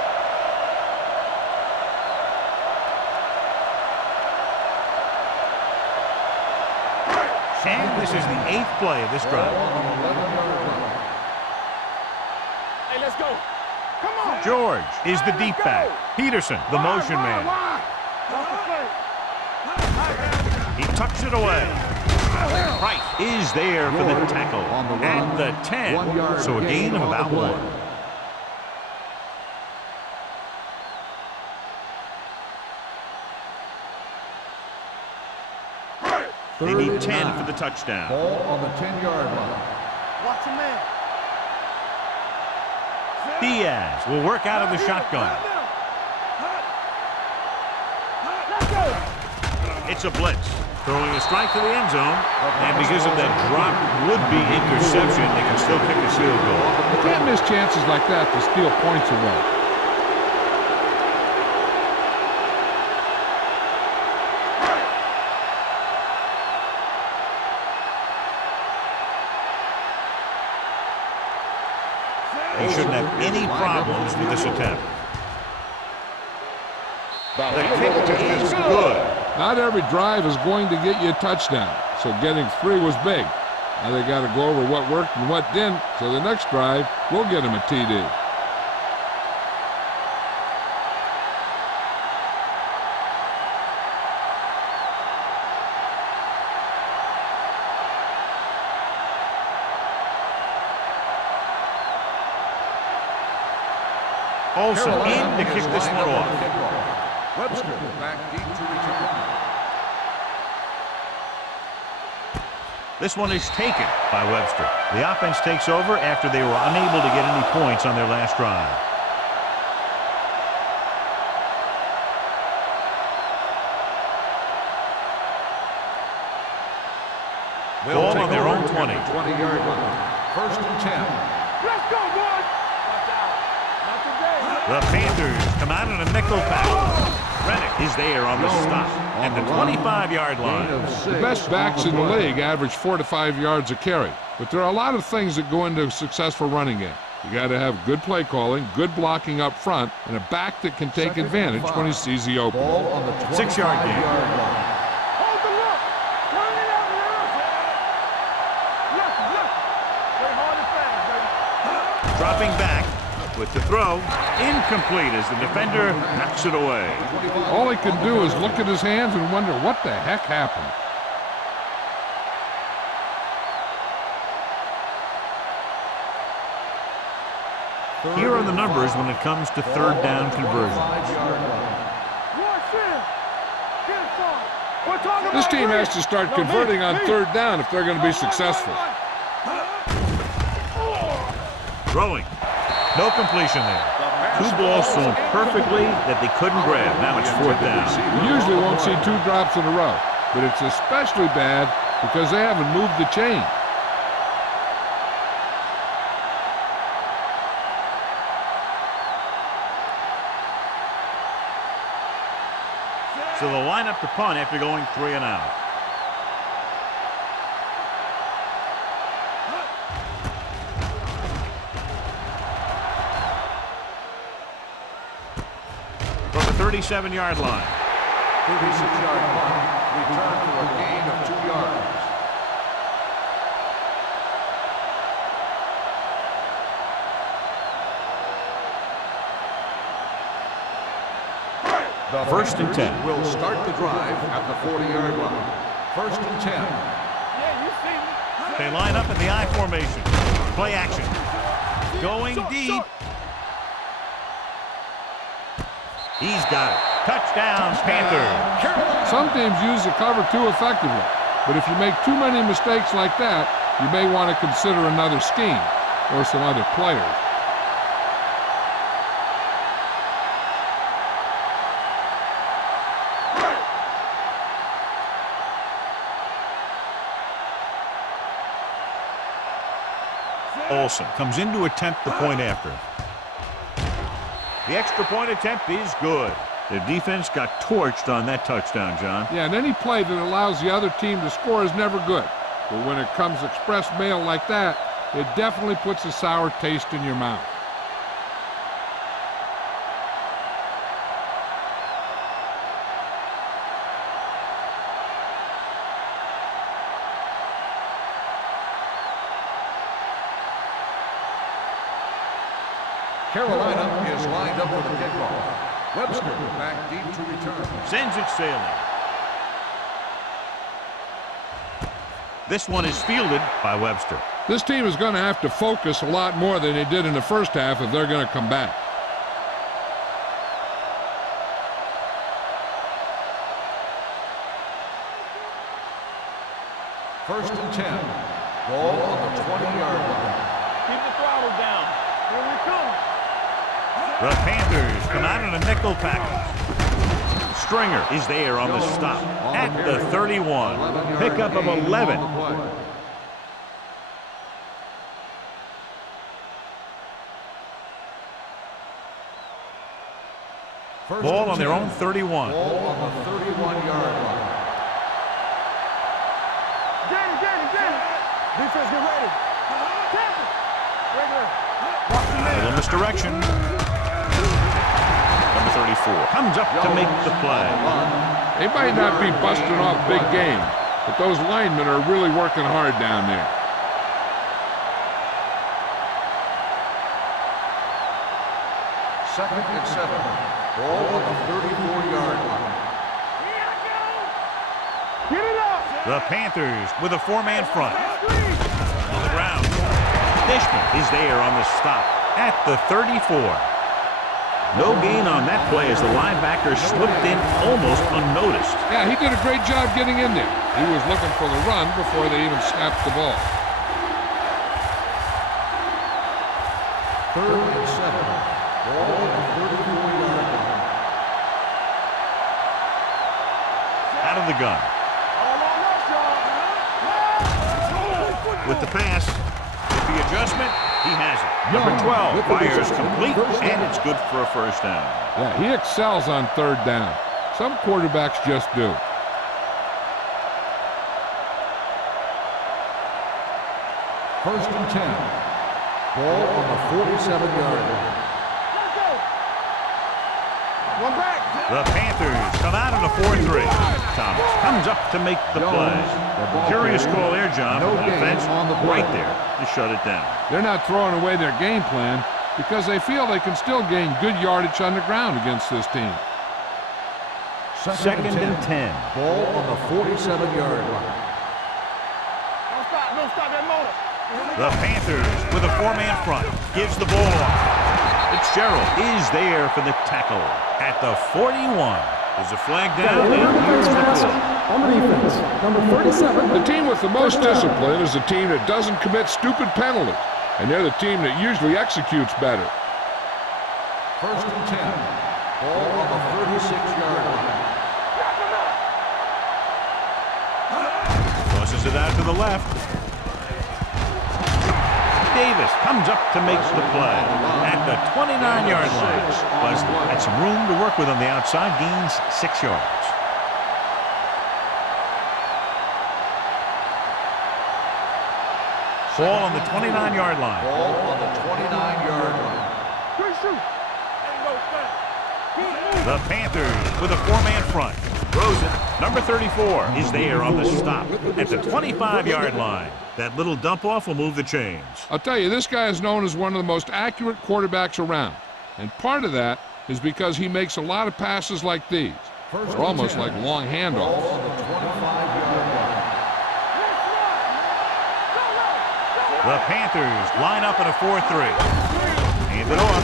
And this is the 8th play of this drive. Hey, let's go. Come on. George is the deep back. Peterson, the motion man. He tucks it away. Price is there for the tackle at the 10. So a gain of about 1. They need 10 for the touchdown. Ball on the 10-yard line. Watch your man. Diaz will work out of the shotgun. It's a blitz. Throwing a strike to the end zone. And because of that drop would-be interception, they can still kick a field goal. You can't miss chances like that to steal points away. He shouldn't have any problems with this attempt. The kick is good. Not every drive is going to get you a touchdown, so getting 3 was big. Now they got to go over what worked and what didn't, so the next drive will get him a TD. Olsen in to kick this one off. Webster back deep to return. This one is taken by Webster. The offense takes over after they were unable to get any points on their last drive. Ball on their own 20. 20-yard line. First and 10. Let's go, boys. Watch out. Not today. The Panthers come out in a nickel pack. Reddick is there on the stop at the 25-yard line. The best backs in the league average 4 to 5 yards a carry, but there are a lot of things that go into a successful running game. You got to have good play calling, good blocking up front, and a back that can take advantage when he sees the opening. Ball on the 6-yard gain. Hold the look. Turn it up now. Yes, yes. Play hard and fast, baby. Dropping back with the throw. Incomplete as the defender knocks it away. All he can do is look at his hands and wonder what the heck happened. Here are the numbers when it comes to third down conversions. Watch in. Get some. We're talking This about team me. has to start No, converting me, on me. third down if they're going to be successful. Throwing. No completion there. 2 balls thrown perfectly that they couldn't grab. Now it's 4th down. You usually won't see 2 drops in a row, but it's especially bad because they haven't moved the chain. So they'll line up to punt after going 3 and out. From the 37-yard line. 36-yard punt. Return for a gain of 2 yards. The First and 10. Will start the drive at the 40-yard line. First and 10. Yeah, you see me. They line up in the I formation. Play action. Going deep. He's got it. Touchdown, Panthers. Some teams use the cover too effectively, but if you make too many mistakes like that, you may want to consider another scheme or some other players. Olsen comes in to attempt the point after. The extra point attempt is good. Their defense got torched on that touchdown, John. Yeah, and any play that allows the other team to score is never good. But when it comes express mail like that, it definitely puts a sour taste in your mouth. Carolina is lined up for the kickoff. Webster back deep to return. Sends it sailing. This one is fielded by Webster. This team is going to have to focus a lot more than they did in the first half if they're going to come back. First and 10. Ball on the 20-yard line. Keep the throttle down. Here we come. The Panthers come out in a nickel package. Stringer is there on the stop at the 31. Pickup of 11. Ball on their own 31. Ball on the 31-yard line. Get it. Defense, get ready. Tap it. Regular. A little misdirection. Number 34 comes up to make the play. They might not be busting off big game, but those linemen are really working hard down there. Second and 7. Ball on the 34-yard line. Get it up. The Panthers with a four-man front. On the ground. Dishman is there on the stop at the 34. No gain on that play as the linebacker slipped in almost unnoticed. Yeah, he did a great job getting in there. He was looking for the run before they even snapped the ball. Third and 7. Ball on the 34-yard line. Out of the gun. With the pass, with the adjustment, he has it. Number 12 fires complete, and it's good for a first down. Yeah, he excels on third down. Some quarterbacks just do. First and 10. Ball on the 47-yard line. One back. The Panthers come out in a 4-3. Thomas comes up to make the play. Curious call there, John. No The gain defense on the play. right there to shut it down. They're not throwing away their game plan because they feel they can still gain good yardage on the ground against this team. Second and 10. Ball on the 47-yard line. Don't stop that motor. The Panthers with a four-man front gives the ball off. Fitzgerald is there for the tackle at the 41. There's a flag down, and here's the call. On the defense, number 37. The team with the most discipline is the team that doesn't commit stupid penalties, and they're the team that usually executes better. First and 10. Ball on the 36-yard line. Tosses it out to the left. Davis comes up to make the play at the 29-yard line. Leslie had some room to work with on the outside, gains 6 yards. Ball on the 29-yard line. Ball on the 29-yard line. Quick shoot. The Panthers with a four-man front. Rosen, number 34, is there on the stop at the 25-yard line. That little dump-off will move the chains. I'll tell you, this guy is known as one of the most accurate quarterbacks around, and part of that is because he makes a lot of passes like these. They're almost like long handoffs. Ball on the 25-yard line. The Panthers line up in a 4-3. Hand it off.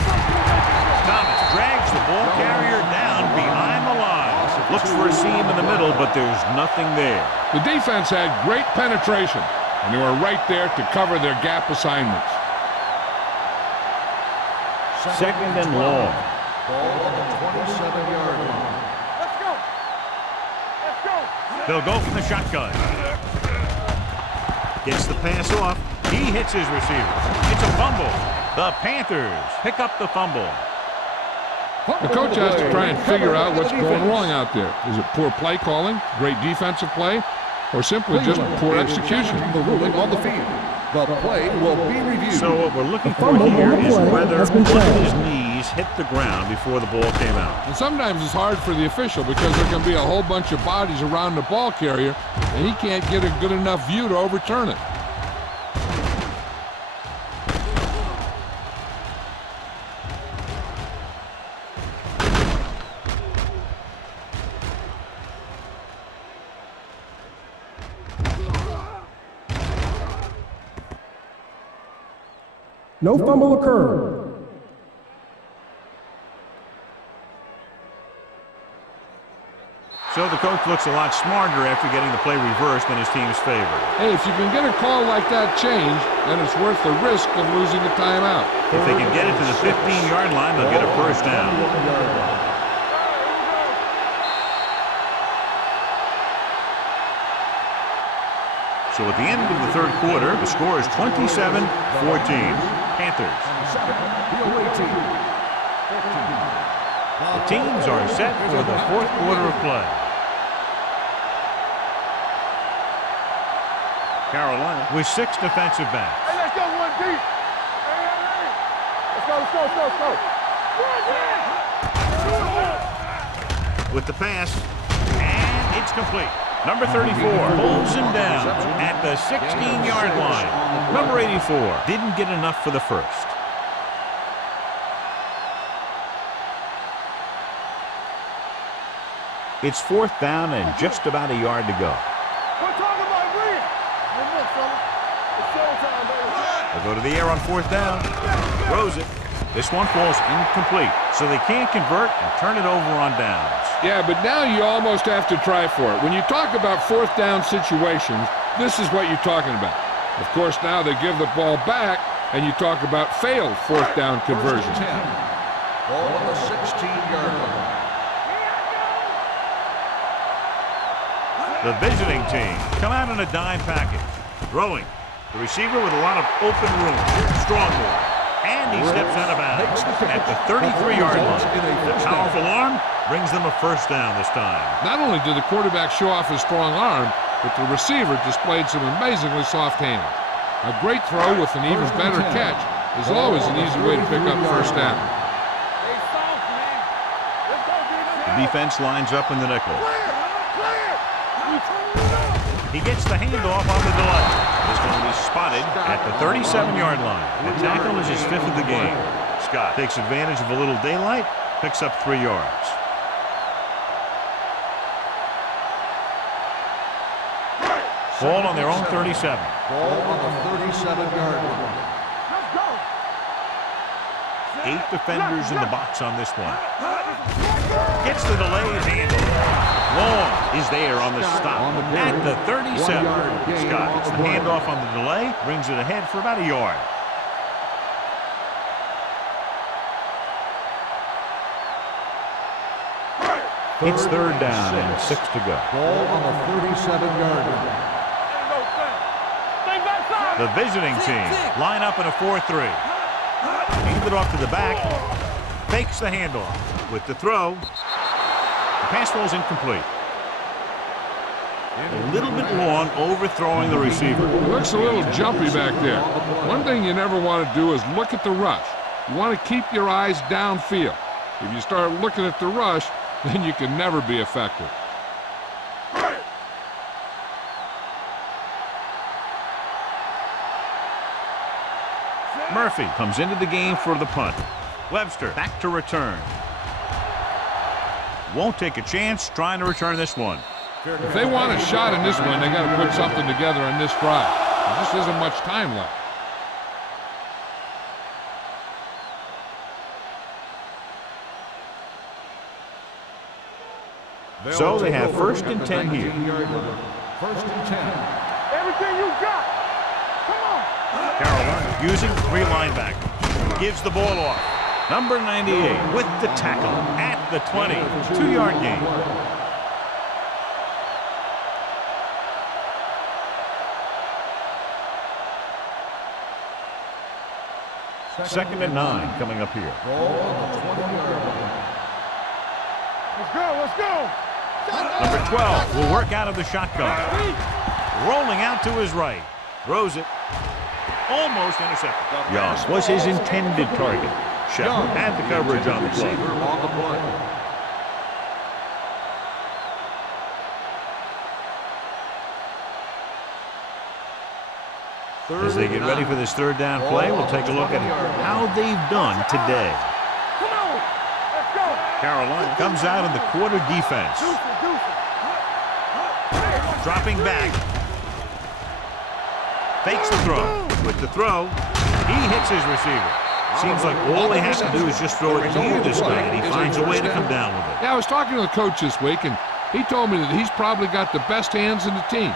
Thomas drags the ball carrier down behind the line. Looks for a seam in the middle, but there's nothing there. The defense had great penetration, and they were right there to cover their gap assignments. Second and long. Ball on the 27-yard line. Let's go. Let's go. They'll go from the shotgun. Gets the pass off. He hits his receiver. It's a fumble. The Panthers pick up the fumble. The coach has to try and figure out what's going wrong out there. Is it poor play calling, great defensive play, or simply just poor execution? The ruling on the field. The play will be reviewed. So what we're looking for fumble here on the is play whether has been one of his changed. knees hit the ground before the ball came out. And sometimes it's hard for the official because there can be a whole bunch of bodies around the ball carrier, and he can't get a good enough view to overturn it. No fumble occurred. So the coach looks a lot smarter after getting the play reversed in his team's favor. Hey, if you can get a call like that changed, then it's worth the risk of losing a timeout. If they can get it to the 15-yard line, they'll get a first down. So at the end of the third quarter, the score is 27-14. Panthers. The teams are set for the fourth quarter of play. Carolina with 6 defensive backs. Hey, let's go one deep. Hey. Let's go. With the pass, and it's complete. Number 34 pulls him down at the 16-yard line. Number 84 didn't get enough for the first. It's fourth down and just about a yard to go. We're talking about win. Look, fella. It's showtime, baby. They'll go to the air on fourth down. Throws it. This one falls incomplete, so they can't convert and turn it over on downs. Yeah, but now you almost have to try for it. When you talk about fourth down situations, this is what you're talking about. Of course, now they give the ball back, and you talk about failed fourth down conversions. Ball on the 16-yard line. The visiting team come out in a dime package. Throwing. The receiver with a lot of open room. Strong move. And he steps out of bounds at the 33-yard line. The powerful arm brings them a first down this time. Not only did the quarterback show off his strong arm, but the receiver displayed some amazingly soft hands. A great throw with an even better catch is always an easy way to pick up first down. The defense lines up in the nickel. He gets the handoff on the delay. This one will be spotted at the 37-yard line. The tackle is his 5th of the game. Scott takes advantage of a little daylight, picks up 3 yards. Ball on their own 37. Ball on the 37-yard line. 8 defenders in the box on this one. Gets the delayed handle. Long is there on the stop at the 37. Scott gets the handoff on the delay, brings it ahead for about a yard. It's third down and 6 to go. Ball on the 37-yard line. The visiting team line up in a 4-3. Hand it off to the back. Fakes the handoff. With the throw. The pass falls incomplete. A little bit long, overthrowing the receiver. It looks a little jumpy back there. One thing you never want to do is look at the rush. You want to keep your eyes downfield. If you start looking at the rush, then you can never be effective. Murphy comes into the game for the punt. Webster back to return. Won't take a chance trying to return this one. If they want a shot in this one, they got to put something together on this drive. There just isn't much time left. So they have first and 10 here. First and 10. Everything you got. Come on. Carolina using 3 linebackers. Gives the ball off. Number 98 with the tackle at the 20. 2-yard gain. Second and 9 coming up here. Ball on the 20-yard line. Let's go. Number 12 will work out of the shotgun. Rolling out to his right. Throws it. Almost intercepted. Young was his intended target. Shepard had the coverage on the play. On the play. As they get ready for this third down play, we'll take a look at how they've done today. Come on. Let's go. Carolina comes out in the quarter defense. Dropping back. Fakes the throw. With the throw. He hits his receiver. Seems like all they have to do is just throw it near this guy, and he finds a way to come down with it. Yeah, I was talking to the coach this week, and he told me that he's probably got the best hands in the team.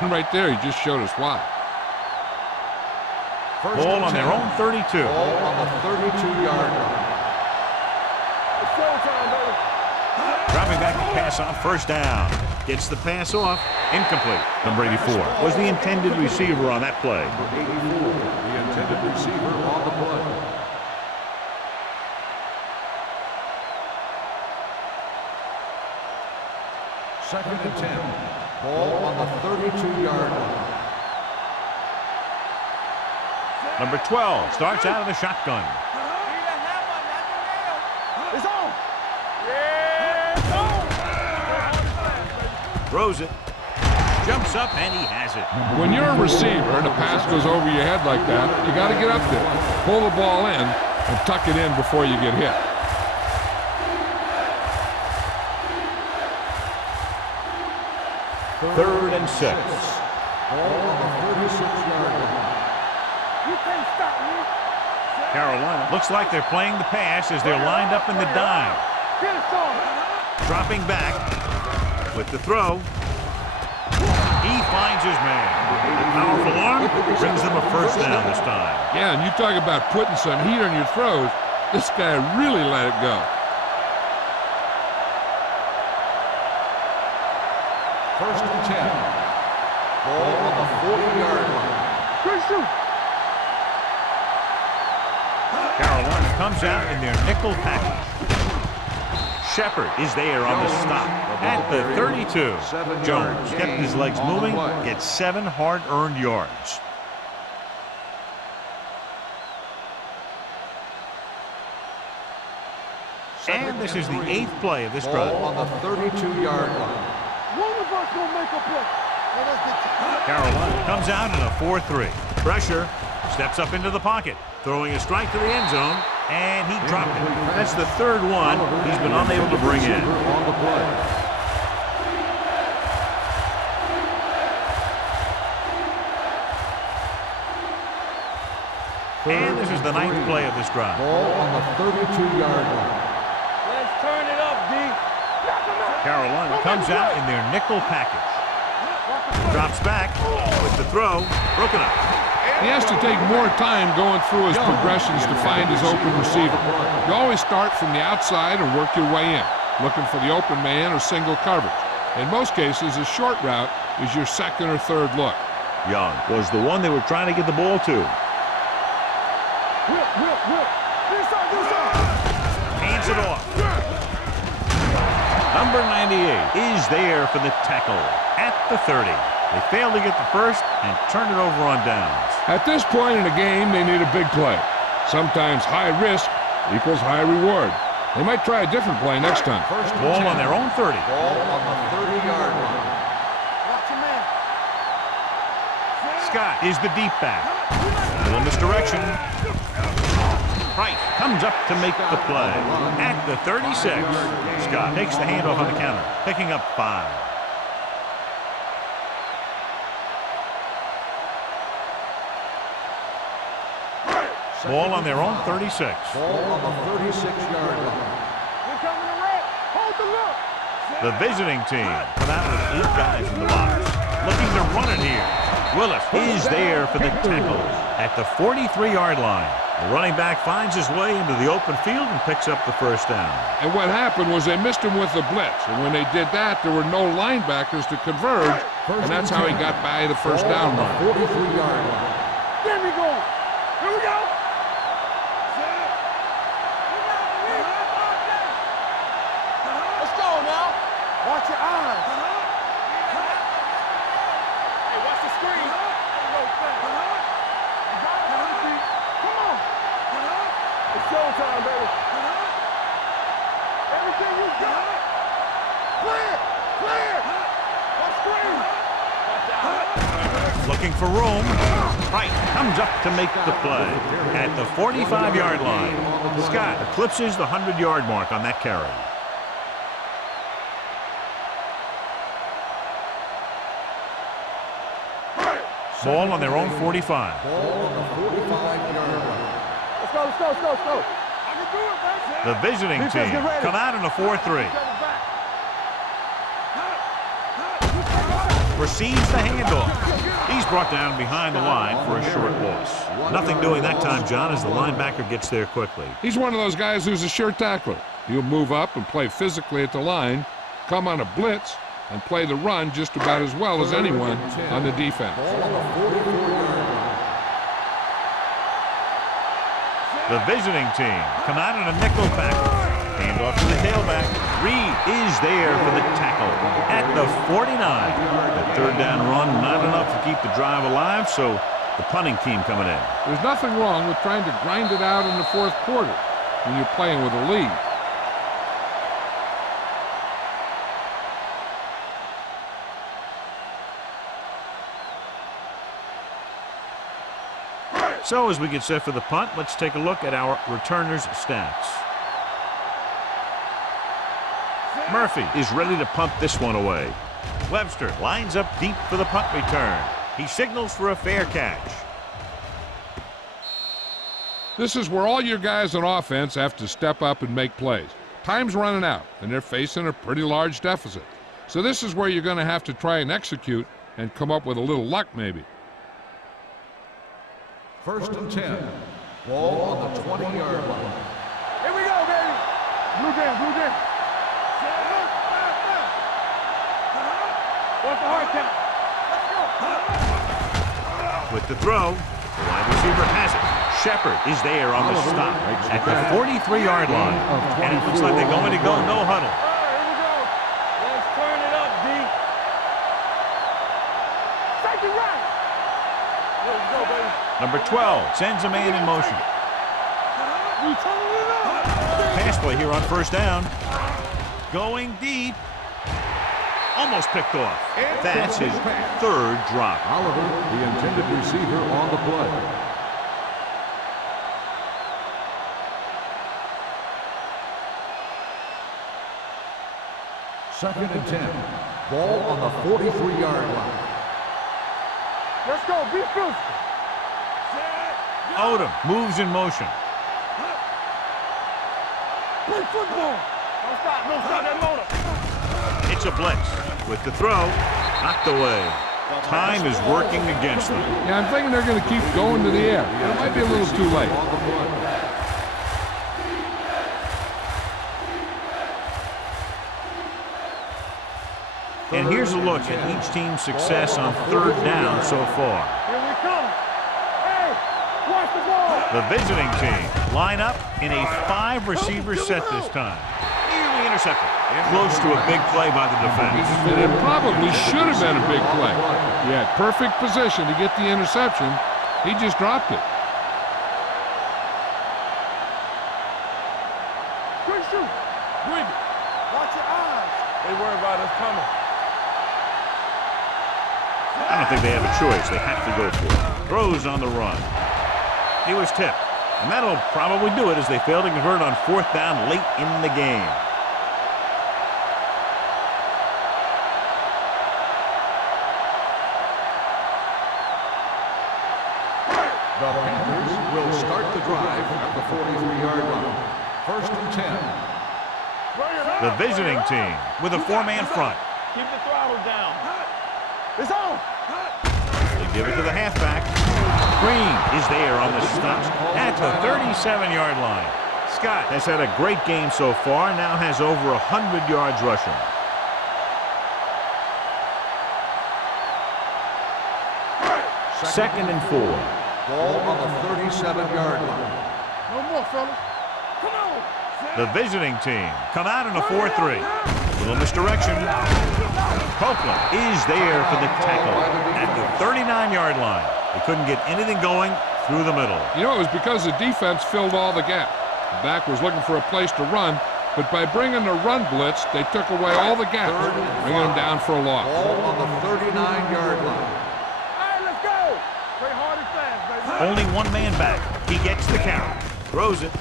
And right there, he just showed us why. Ball on their own 32. Ball on the 32-yard line. It's showtime, baby. Dropping back to pass on first down. Gets the pass off. Incomplete. Number 84 was the intended receiver on that play. Number 84, the intended receiver on the play. Second and 10. Ball on the 32-yard line. Number 12 starts out of the shotgun. It's on. Yeah, it's on. Throws it. Jumps up, and he has it. When you're a receiver and a pass goes over your head like that, you got to get up there, pull the ball in, and tuck it in before you get hit. Third and 6. Ball on the 36-yard line. You can't stop me. Carolina looks like they're playing the pass as they're lined up in the dime. Get it on. Dropping back with the throw. He finds his man. The powerful arm brings them a first down this time. Yeah, and you talk about putting some heat on your throws. This guy really let it go. First and 10. Ball on the 40-yard line. Good shoot. Carolina comes out in their nickel package. Shepard is there on the stop at the 32. Jones kept his legs moving, gets 7 hard-earned yards. And this is the 8th play of this drive. Ball on the 32-yard line. One of us will make a play. Carolina comes out in a 4-3. Pressure, steps up into the pocket, throwing a strike to the end zone, and he dropped it. That's the third one he's been unable to bring in. On the play. And this is the 9th play of this drive. Ball on the 32-yard line. Let's turn it up, D. Carolina comes out in their nickel package. Drops back with the throw, broken up. He has to take more time going through his progressions to find his open receiver. You always start from the outside and work your way in, looking for the open man or single coverage. In most cases, a short route is your second or third look. Young was the one they were trying to get the ball to. Whip. This side. Hands it off. Number 98 is there for the tackle at the 30. They failed to get the first and turn it over on downs. At this point in a game, they need a big play. Sometimes high risk equals high reward. They might try a different play next time. First and Ball 10. on their own 30. Ball on the 30-yard line. Watch your man. Scott is the deep back. A little misdirection. Price comes up to make the play at the 36. Scott takes the handoff on the counter, picking up 5. Ball on their own 36. Ball on the 36-yard line. We're coming to red. Hold the look. The visiting team come out with 8 guys in the box, looking to run it here. Willis is there for the tackle at the 43-yard line. The running back finds his way into the open field and picks up the first down. And what happened was they missed him with the blitz. And when they did that, there were no linebackers to converge. And that's how he got by the first down Ball line. on the 43-yard line. There we go. Here we go. Let's go now. Watch your eyes. Hey, watch the screen. Come on. It's showtime, baby. Everything you got. Clear. Watch screen. Looking for room. Wright comes up to make the play at the 45-yard line. Scott eclipses the 100-yard mark on that carry. Ball on their own 45. Ball on the 45-yard line. Let's go, let's go, let's go, let's go. I can do it, baby. The visiting Defense, team get ready. come out in a 4-3. Receives the handoff. He's brought down behind the line for a short loss. Nothing doing that time, John, as the linebacker gets there quickly. He's one of those guys who's a sure tackler. He'll move up and play physically at the line, come on a blitz, and play the run just about as well as anyone on the defense. Ball on the 44-yard line. The visiting team come out in a nickel back. Handoff to the tailback. Reed is there for the tackle at the 49. The third down run, not enough to keep the drive alive, so the punting team coming in. There's nothing wrong with trying to grind it out in the fourth quarter when you're playing with a lead. So as we get set for the punt, let's take a look at our returners' stats. Murphy is ready to punt this one away. Webster lines up deep for the punt return. He signals for a fair catch. This is where all your guys on offense have to step up and make plays. Time's running out, and they're facing a pretty large deficit. So this is where you're going to have to try and execute and come up with a little luck maybe. 1st and 10. Ball on the 20-yard line. Here we go, baby. Blue jam, blue jam. What's the hard count? Let's go. With the throw, the wide receiver has it. Shepard is there on the stop at the 43-yard line. And it looks like they're going to go no huddle. All right, here we go. Let's turn it up, D. Take it right. Let's go, baby. Number 12 sends a man in motion. We turning it up. Pass play here on 1st down. Going deep. Almost picked off. That's his 3rd drop. Oliver, the intended receiver on the play. Second and 10. Ball on the 43-yard line. Let's go, be physical. Odom moves in motion. Play football. Don't stop that motor. It's a blitz. With the throw, knocked away. Time is working against them. Yeah, I'm thinking they're going to keep going to the air. It might be a little too late. On the play. And here's a look at each team's success on 3rd down so far. Here we come. Hey, watch the ball. The visiting team line up in a 5-receiver set this time. Nearly intercepted. Close to a big play by the defense. And it probably should have been a big play. He had perfect position to get the interception. He just dropped it. Quick shoot. Bring it. Watch your eyes. They worry about us coming. I don't think they have a choice. They have to go for it. Throws on the run. He was tipped. And that'll probably do it as they fail to convert on 4th down late in the game. The Panthers will start the drive at the 43-yard line. 1st and 10. Bring it up. The visiting team with a 4-man front. Keep the throttle down. It's on. They give it to the halfback. Green is there on the stop at the 37-yard line. Scott has had a great game so far, now has over 100 yards rushing. Second and 4. Ball on the 37-yard line. No more, fellas. Come on. The visiting team come out in a 4-3. Little misdirection. Copeland is there for the tackle at the 39-yard line. They couldn't get anything going through the middle. You know, it was because the defense filled all the gap. The back was looking for a place to run, but by bringing the run blitz, they took away all the gaps, bringing them down for a loss. Ball on the 39-yard line. All right, let's go. Play hard and fast, baby. Only one man back. He gets the count. Throws it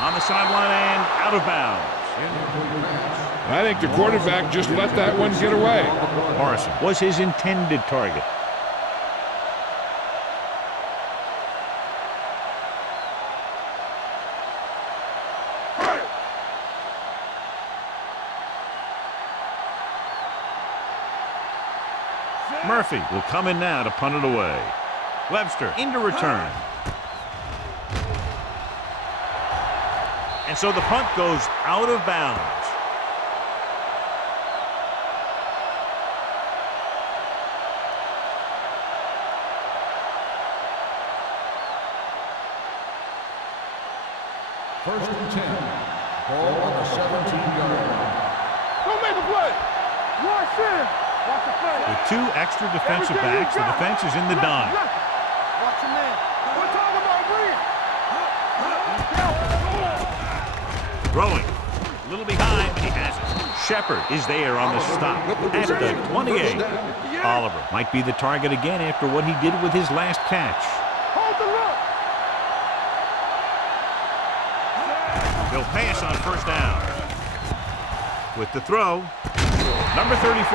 on the sideline and out of bounds. I think the quarterback just let that one get away. Morrison was his intended target. Murphy will come in now to punt it away. Webster into return. And so the punt goes out of bounds. First and 10. Ball on the 17-yard line. Don't make the play. Watch in. Watch the play. With 2 extra defensive backs, the defense is in the dime. Watch your man. We're talking about Reed. Throwing. A little behind, but he has it. Shepard is there on the stop at the 28. Oliver might be the target again after what he did with his last catch. Hold the look. He'll pass on first down. With the throw, number 34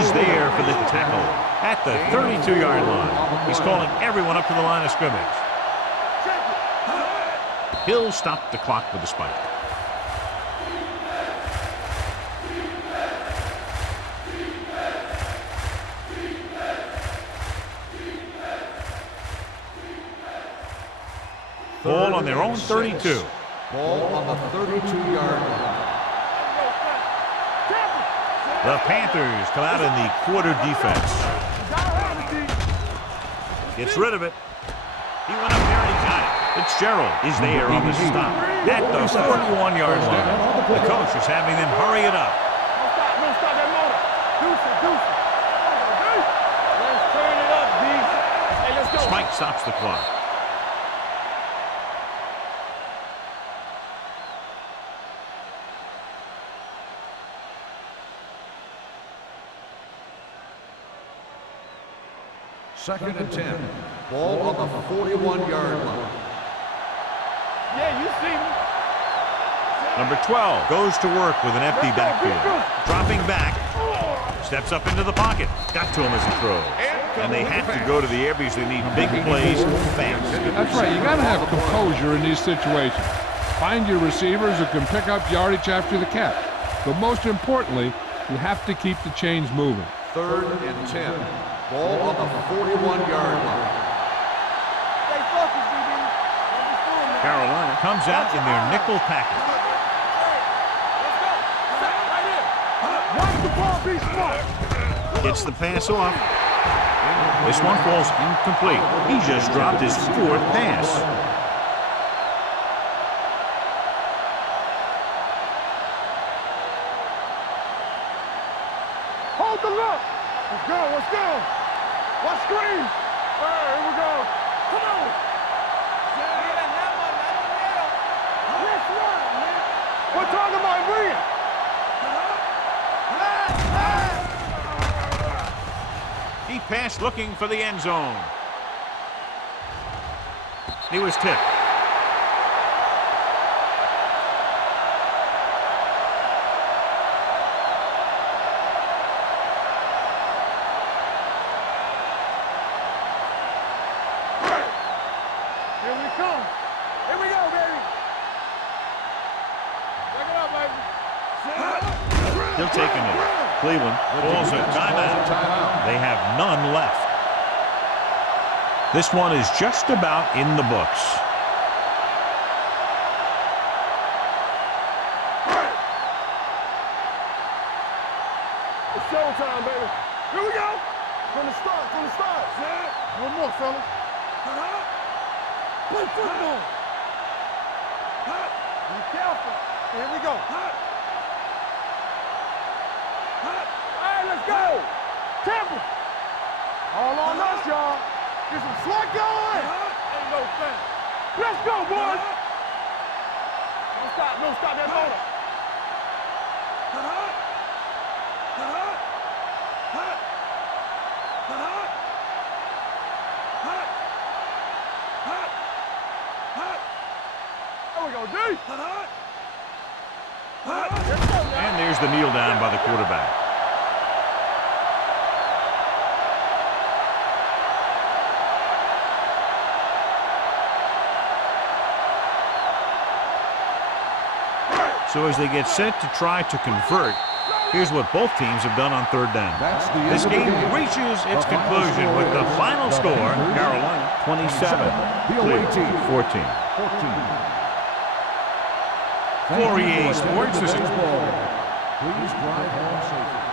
is there for the tackle at the 32-yard line. He's calling everyone up to the line of scrimmage. He'll stop the clock with a spike. Ball on their own 32. Ball on the 32-yard line. The Panthers come out in the quarter defense. Gets rid of it. He went up there and he got it. Fitzgerald is there on the stop at the 41-yard line. The coach is having them hurry it up. Don't stop that motor. Deuce it. Let's turn it up, D. Hey, let's go. Spike stops the clock. Second and 10. Ball on the 41-yard line. Yeah, you see me. Number 12 goes to work with an empty backfield. Dropping back. Steps up into the pocket. Got to him as he throws. And they have to go to the air because they need big plays fast. That's right. You got to have composure in these situations. Find your receivers who can pick up yardage after the catch. But most importantly, you have to keep the chains moving. Third and 10. Ball on the 41-yard line. Stay focused, DB. Carolina comes out in their nickel package. Watch the ball be smart. Gets the pass off. This one falls incomplete. He just dropped his 4th pass. Hold the look. Let's go. Watch screen. All right, here we go. Come on. We're talking about Reed. Deep pass looking for the end zone. He was tipped. Here we come. Here we go, baby. Check it out, baby. He'll take a minute. Cleveland calls a timeout. They have none left. This one is just about in the books. It's showtime, baby. Here we go. From the start. One more, fellas. Play football. Be careful. Here we go. All right, let's go. Temple. All on us, y'all. Get some slug going. Ain't no thing. Let's go, boys. Don't stop that motor. There we go, D. And there's the kneel down by the quarterback. So as they get set to try to convert, Here's what both teams have done on third down. That's the end This of the game game. reaches its The final conclusion score with the is final the score, Panthers Carolina 27, The away team. Cleveland 14. 14. For EA Sports, this is Please drive home safely.